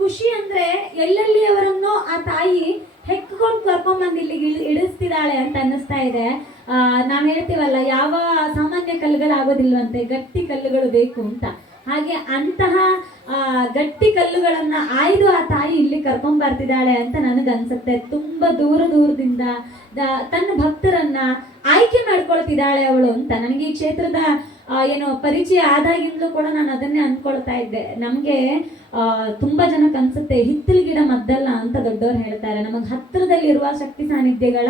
ಖುಷಿ ಅಂದ್ರೆ ಎಲ್ಲೆಲ್ಲಿ ಅವರನ್ನು ಆ ತಾಯಿ ಹೆಕ್ಕೊಂಡು ಕರ್ಕೊಂಡ್ಬಂದು ಇಲ್ಲಿಗೆ ಇಳಿಸ್ತಿದ್ದಾಳೆ ಅಂತ ಅನ್ನಿಸ್ತಾ ಇದೆ. ನಾವ್ ಹೇಳ್ತೀವಲ್ಲ, ಯಾವ ಸಾಮಾನ್ಯ ಕಲ್ಲುಗಳಾಗೋದಿಲ್ವಂತೆ, ಗಟ್ಟಿ ಕಲ್ಲುಗಳು ಬೇಕು ಅಂತ. ಹಾಗೆ ಅಂತಹ ಗಟ್ಟಿ ಕಲ್ಲುಗಳನ್ನ ಆಯ್ದು ಆ ತಾಯಿ ಇಲ್ಲಿ ಕರ್ಕೊಂಡ್ ಬರ್ತಿದ್ದಾಳೆ ಅಂತ ನನಗನ್ಸುತ್ತೆ. ತುಂಬಾ ದೂರದಿಂದ ತನ್ನ ಭಕ್ತರನ್ನ ಆಯ್ಕೆ ಮಾಡ್ಕೊಳ್ತಿದ್ದಾಳೆ ಅವಳು ಅಂತ ನನಗೆ ಈ ಕ್ಷೇತ್ರದ ಏನೋ ಪರಿಚಯ ಆದಾಗಿಂದಲೂ ಕೂಡ ನಾನು ಅದನ್ನೇ ಅನ್ಕೊಳ್ತಾ ಇದ್ದೆ. ನಮ್ಗೆ ತುಂಬಾ ಜನಕ್ಕೆ ಅನ್ಸುತ್ತೆ ಹಿತ್ತಲ ಗಿಡ ಮದ್ದಲ್ಲ ಅಂತ ದೊಡ್ಡವ್ರು ಹೇಳ್ತಾರೆ. ನಮಗ್ ಹತ್ತಿರದಲ್ಲಿರುವ ಶಕ್ತಿ ಸಾನ್ನಿಧ್ಯಗಳ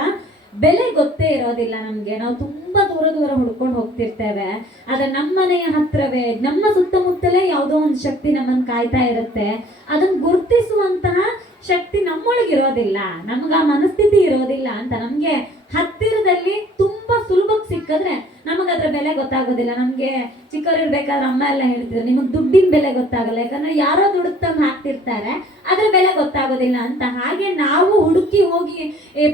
ಬೆಲೆ ಗೊತ್ತೇ ಇರೋದಿಲ್ಲ ನಮ್ಗೆ. ನಾವು ತುಂಬಾ ದೂರ ಹುಡ್ಕೊಂಡು ಹೋಗ್ತಿರ್ತೇವೆ, ಆದ್ರೆ ನಮ್ಮ ಮನೆಯ ಹತ್ರವೇ, ನಮ್ಮ ಸುತ್ತಮುತ್ತಲೇ ಯಾವುದೋ ಒಂದು ಶಕ್ತಿ ನಮ್ಮನ್ನು ಕಾಯ್ತಾ ಇರುತ್ತೆ. ಅದನ್ನ ಗುರ್ತಿಸುವಂತಹ ಶಕ್ತಿ ನಮ್ಮೊಳಗಿರೋದಿಲ್ಲ, ನಮ್ಗ ಆ ಮನಸ್ಥಿತಿ ಇರೋದಿಲ್ಲ ಅಂತ. ನಮ್ಗೆ ಹತ್ತಿರದಲ್ಲಿ ತುಂಬಾ ಸುಲಭಕ್ಕೆ ಸಿಕ್ಕಿದ್ರೆ ನಮಗದ್ರ ಬೆಲೆ ಗೊತ್ತಾಗೋದಿಲ್ಲ. ನಮ್ಗೆ ಚಿಕ್ಕವರಿರ್ಬೇಕಾದ್ರೆ ಅಮ್ಮ ಎಲ್ಲ ಹೇಳ್ತಿದ್ರು, ನಿಮಗ್ ದುಡ್ಡಿನ ಬೆಲೆ ಗೊತ್ತಾಗಲ್ಲ, ಯಾಕಂದ್ರೆ ಯಾರೋ ದುಡ್ಡು ತಂದು ಹಾಕ್ತಿರ್ತಾರೆ, ಅದ್ರ ಬೆಲೆ ಗೊತ್ತಾಗೋದಿಲ್ಲ ಅಂತ. ಹಾಗೆ ನಾವು ಹುಡುಕಿ ಹೋಗಿ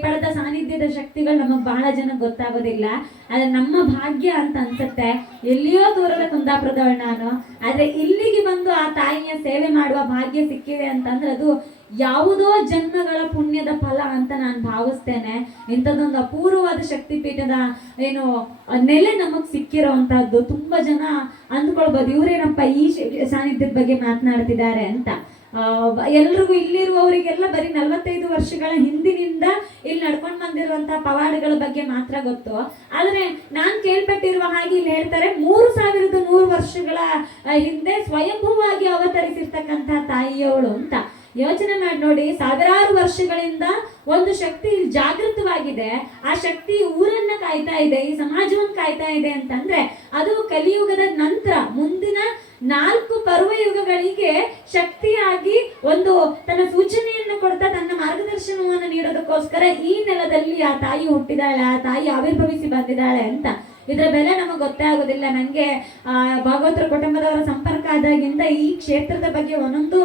ಪಡೆದ ಸಾನ್ನಿಧ್ಯದ ಶಕ್ತಿಗಳು ನಮಗ್ ಬಹಳ ಜನ ಗೊತ್ತಾಗೋದಿಲ್ಲ. ಆದ್ರೆ ನಮ್ಮ ಭಾಗ್ಯ ಅಂತ ಅನ್ಸುತ್ತೆ. ಎಲ್ಲಿಯೋ ದೂರದ ಕುಂದಾಪುರದವಳು ನಾನು, ಆದ್ರೆ ಇಲ್ಲಿಗೆ ಬಂದು ಆ ತಾಯಿಯ ಸೇವೆ ಮಾಡುವ ಭಾಗ್ಯ ಸಿಕ್ಕಿದೆ ಅಂತಂದ್ರೆ ಅದು ಯಾವುದೋ ಜನ್ಮಗಳ ಪುಣ್ಯದ ಫಲ ಅಂತ ನಾನು ಭಾವಿಸ್ತೇನೆ. ಇಂಥದ್ದೊಂದು ಅಪೂರ್ವವಾದ ಶಕ್ತಿಪೀಠದ ಏನು ನೆಲೆ ನಮಗ್ ಸಿಕ್ಕಿರೋವಂತಹದ್ದು. ತುಂಬಾ ಜನ ಅಂದ್ಕೊಳ್ಬೋದು, ಇವ್ರೇನಪ್ಪ ಈ ಸಾನ್ನಿಧ್ಯದ ಬಗ್ಗೆ ಮಾತನಾಡ್ತಿದ್ದಾರೆ ಅಂತ. ಎಲ್ರಿಗೂ ಇಲ್ಲಿರುವವರಿಗೆಲ್ಲ ಬರೀ 45 ವರ್ಷಗಳ ಹಿಂದಿನಿಂದ ಇಲ್ಲಿ ನಡ್ಕೊಂಡು ಬಂದಿರುವಂತಹ ಪವಾಡಗಳ ಬಗ್ಗೆ ಮಾತ್ರ ಗೊತ್ತು. ಆದ್ರೆ ನಾನ್ ಕೇಳ್ಪಟ್ಟಿರುವ ಹಾಗೆ ಇಲ್ಲಿ ಹೇಳ್ತಾರೆ, 3100 ವರ್ಷಗಳ ಹಿಂದೆ ಸ್ವಯಂಭೂವಾಗಿ ಅವತರಿಸಿರ್ತಕ್ಕಂತಹ ತಾಯಿಯವಳು ಅಂತ. ಯೋಚನೆ ಮಾಡಿ ನೋಡಿ, ಸಾವಿರಾರು ವರ್ಷಗಳಿಂದ ಒಂದು ಶಕ್ತಿ ಜಾಗೃತವಾಗಿದೆ. ಆ ಶಕ್ತಿ ಊರನ್ನ ಕಾಯ್ತಾ ಇದೆ, ಈ ಸಮಾಜವನ್ನು ಕಾಯ್ತಾ ಇದೆ ಅಂತಂದ್ರೆ ಅದು ಕಲಿಯುಗದ ನಂತರ ಮುಂದಿನ 4 ಪರ್ವಯುಗಗಳಿಗೆ ಶಕ್ತಿಯಾಗಿ ಒಂದು ತನ್ನ ಸೂಚನೆಯನ್ನು ಕೊಡ್ತಾ ತನ್ನ ಮಾರ್ಗದರ್ಶನವನ್ನು ನೀಡೋದಕ್ಕೋಸ್ಕರ ಈ ನೆಲದಲ್ಲಿ ಆ ತಾಯಿ ಹುಟ್ಟಿದಾಳೆ, ಆ ತಾಯಿ ಆವಿರ್ಭವಿಸಿ ಬಂದಿದ್ದಾಳೆ ಅಂತ. ಇದರ ಬೆಲೆ ನಮಗೆ ಗೊತ್ತೇ ಆಗೋದಿಲ್ಲ. ನನಗೆ ಭಾಗವತರ ಕುಟುಂಬದವರ ಸಂಪರ್ಕ ಆದಾಗಿಂದ ಈ ಕ್ಷೇತ್ರದ ಬಗ್ಗೆ ಒಂದೊಂದು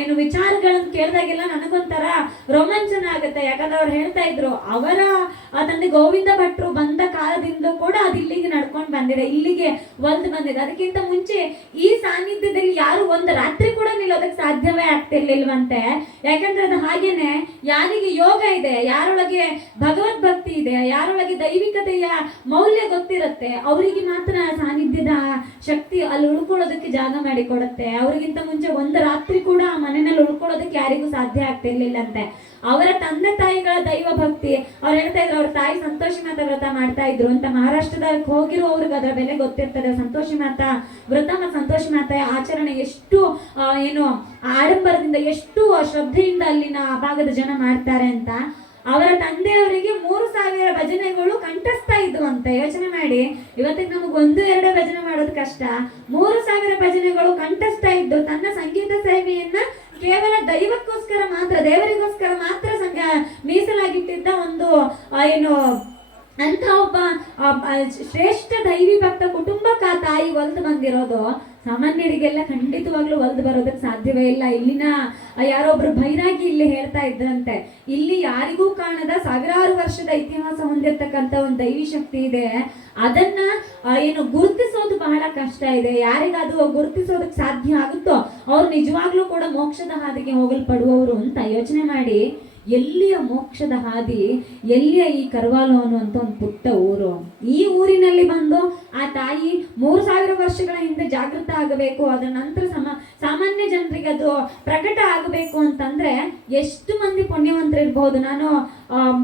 ಏನು ವಿಚಾರಗಳನ್ನು ಕೇಳಿದಾಗೆಲ್ಲ ನನಗೊಂಥರ ರೋಮಾಂಚನ ಆಗುತ್ತೆ. ಯಾಕಂದ್ರೆ ಅವ್ರು ಹೇಳ್ತಾ ಇದ್ರು, ಅವರ ತಂದೆ ಗೋವಿಂದ ಭಟ್ರು ಬಂದ ಕಾಲದಿಂದ ಕೂಡ ಅದು ಇಲ್ಲಿಗೆ ನಡ್ಕೊಂಡು ಬಂದಿದೆ, ಇಲ್ಲಿಗೆ ಒಲ್ದು ಬಂದಿದೆ. ಅದಕ್ಕಿಂತ ಮುಂಚೆ ಈ ಸಾನ್ನಿಧ್ಯದಲ್ಲಿ ಯಾರು ಒಂದು ರಾತ್ರಿ ಕೂಡ ನಿಲ್ಲೋದಕ್ಕೆ ಸಾಧ್ಯವೇ ಆಗ್ತಿರ್ಲಿಲ್ವಂತೆ. ಯಾಕಂದ್ರೆ ಅದು ಹಾಗೇನೆ, ಯಾರಿಗೆ ಯೋಗ ಇದೆ, ಯಾರೊಳಗೆ ಭಗವದ್ ಭಕ್ತಿ ಇದೆ, ಯಾರೊಳಗೆ ದೈವಿಕತೆಯ ಮೌಲ್ಯ ಗೊತ್ತಿರುತ್ತೆ, ಅವರಿಗೆ ಮಾತ್ರ ಸಾನ್ನಿಧ್ಯದ ಶಕ್ತಿ ಅಲ್ಲಿ ಉಳ್ಕೊಳ್ಳೋದಕ್ಕೆ ಜಾಗ ಮಾಡಿ ಕೊಡುತ್ತೆ. ಅವ್ರಿಗಿಂತ ಮುಂಚೆ ಒಂದು ರಾತ್ರಿ ಕೂಡ ಆ ಮನೆಯಲ್ಲಿ ಉಳ್ಕೊಳ್ಳೋದಕ್ಕೆ ಯಾರಿಗೂ ಸಾಧ್ಯ ಆಗ್ತಿರ್ಲಿಲ್ಲಂತೆ. ಅವರ ತಂದೆ ತಾಯಿಗಳ ದೈವ ಭಕ್ತಿ, ಅವ್ರು ಹೇಳ್ತಾ ಇದ್ರು, ಅವ್ರ ತಾಯಿ ಸಂತೋಷಿ ಮಾತಾ ವ್ರತ ಮಾಡ್ತಾ ಇದ್ರು ಅಂತ. ಮಹಾರಾಷ್ಟ್ರದಲ್ಲಿ ಹೋಗಿರುವವ್ರಿಗೆ ಅದರ ಬೆಲೆ ಗೊತ್ತಿರ್ತದೆ. ಸಂತೋಷಿ ಮಾತಾ ವ್ರತ ಮತ್ತು ಸಂತೋಷಿ ಮಾತಾ ಆಚರಣೆ ಎಷ್ಟು ಏನು ಆಡಂಬರದಿಂದ, ಎಷ್ಟು ಶ್ರದ್ಧೆಯಿಂದ ಅಲ್ಲಿನ ಆ ಭಾಗದ ಜನ ಮಾಡ್ತಾರೆ ಅಂತ. ಅವರ ತಂದೆಯವರಿಗೆ 3000 ಭಜನೆಗಳು ಕಂಠಸ್ಥ ಇದ್ವಂತೆ. ಯೋಚನೆ ಮಾಡಿ, ಇವತ್ತಿಗೆ ನಮಗೆ 1-2 ಭಜನೆ ಮಾಡೋದು ಕಷ್ಟ, 3000 ಭಜನೆಗಳು ಕಂಠಸ್ಥ ಇದ್ದು ತನ್ನ ಸಂಗೀತ ಸೇವೆಯನ್ನ ಕೇವಲ ದೈವಕ್ಕೋಸ್ಕರ ಮಾತ್ರ, ದೇವರಿಗೋಸ್ಕರ ಮಾತ್ರ ಮೀಸಲಾಗಿಟ್ಟಿದ್ದ ಒಂದು ಏನು ಅಂತ ಒಬ್ಬ ಶ್ರೇಷ್ಠ ದೈವಿ ಭಕ್ತ ಕುಟುಂಬಕ್ಕೆ ಆ ತಾಯಿ ಒಲ್ದು ಬಂದಿರೋದು. ಸಾಮಾನ್ಯರಿಗೆಲ್ಲ ಖಂಡಿತವಾಗ್ಲೂ ಒಲ್ದು ಬರೋದಕ್ಕೆ ಸಾಧ್ಯವೇ ಇಲ್ಲ. ಇಲ್ಲಿನ ಯಾರೊಬ್ರು ಭೈರಾಗಿ ಇಲ್ಲಿ ಹೇಳ್ತಾ ಇದ್ರಂತೆ, ಇಲ್ಲಿ ಯಾರಿಗೂ ಕಾಣದ ಸಾವಿರಾರು ವರ್ಷದ ಇತಿಹಾಸ ಹೊಂದಿರತಕ್ಕಂತ ಒಂದು ದೈವಿ ಶಕ್ತಿ ಇದೆ, ಅದನ್ನ ಏನು ಗುರುತಿಸೋದು ಬಹಳ ಕಷ್ಟ ಇದೆ. ಯಾರಿಗಾದ್ರೂ ಗುರುತಿಸೋದಕ್ಕೆ ಸಾಧ್ಯ ಆಗುತ್ತೋ ಅವ್ರು ನಿಜವಾಗ್ಲೂ ಕೂಡ ಮೋಕ್ಷದ ಹಾದಿಗೆ ಹೋಗಲ್ಪಡುವವರು ಅಂತ. ಯೋಚನೆ ಮಾಡಿ, ಎಲ್ಲಿಯ ಮೋಕ್ಷದ ಹಾದಿ, ಎಲ್ಲಿಯ ಈ ಕರ್ವಾಲು ಅನ್ನುವಂಥ ಒಂದು ಪುಟ್ಟ ಊರು. ಈ ಊರಿನಲ್ಲಿ ಬಂದು ಆ ತಾಯಿ 3000 ವರ್ಷಗಳ ಹಿಂದೆ ಜಾಗೃತ ಆಗಬೇಕು, ಅದರ ನಂತರ ಸಾಮಾನ್ಯ ಜನರಿಗೆ ಅದು ಪ್ರಕಟ ಆಗಬೇಕು ಅಂತಂದ್ರೆ ಎಷ್ಟು ಮಂದಿ ಪುಣ್ಯವಂತರು ಇರ್ಬಹುದು. ನಾನು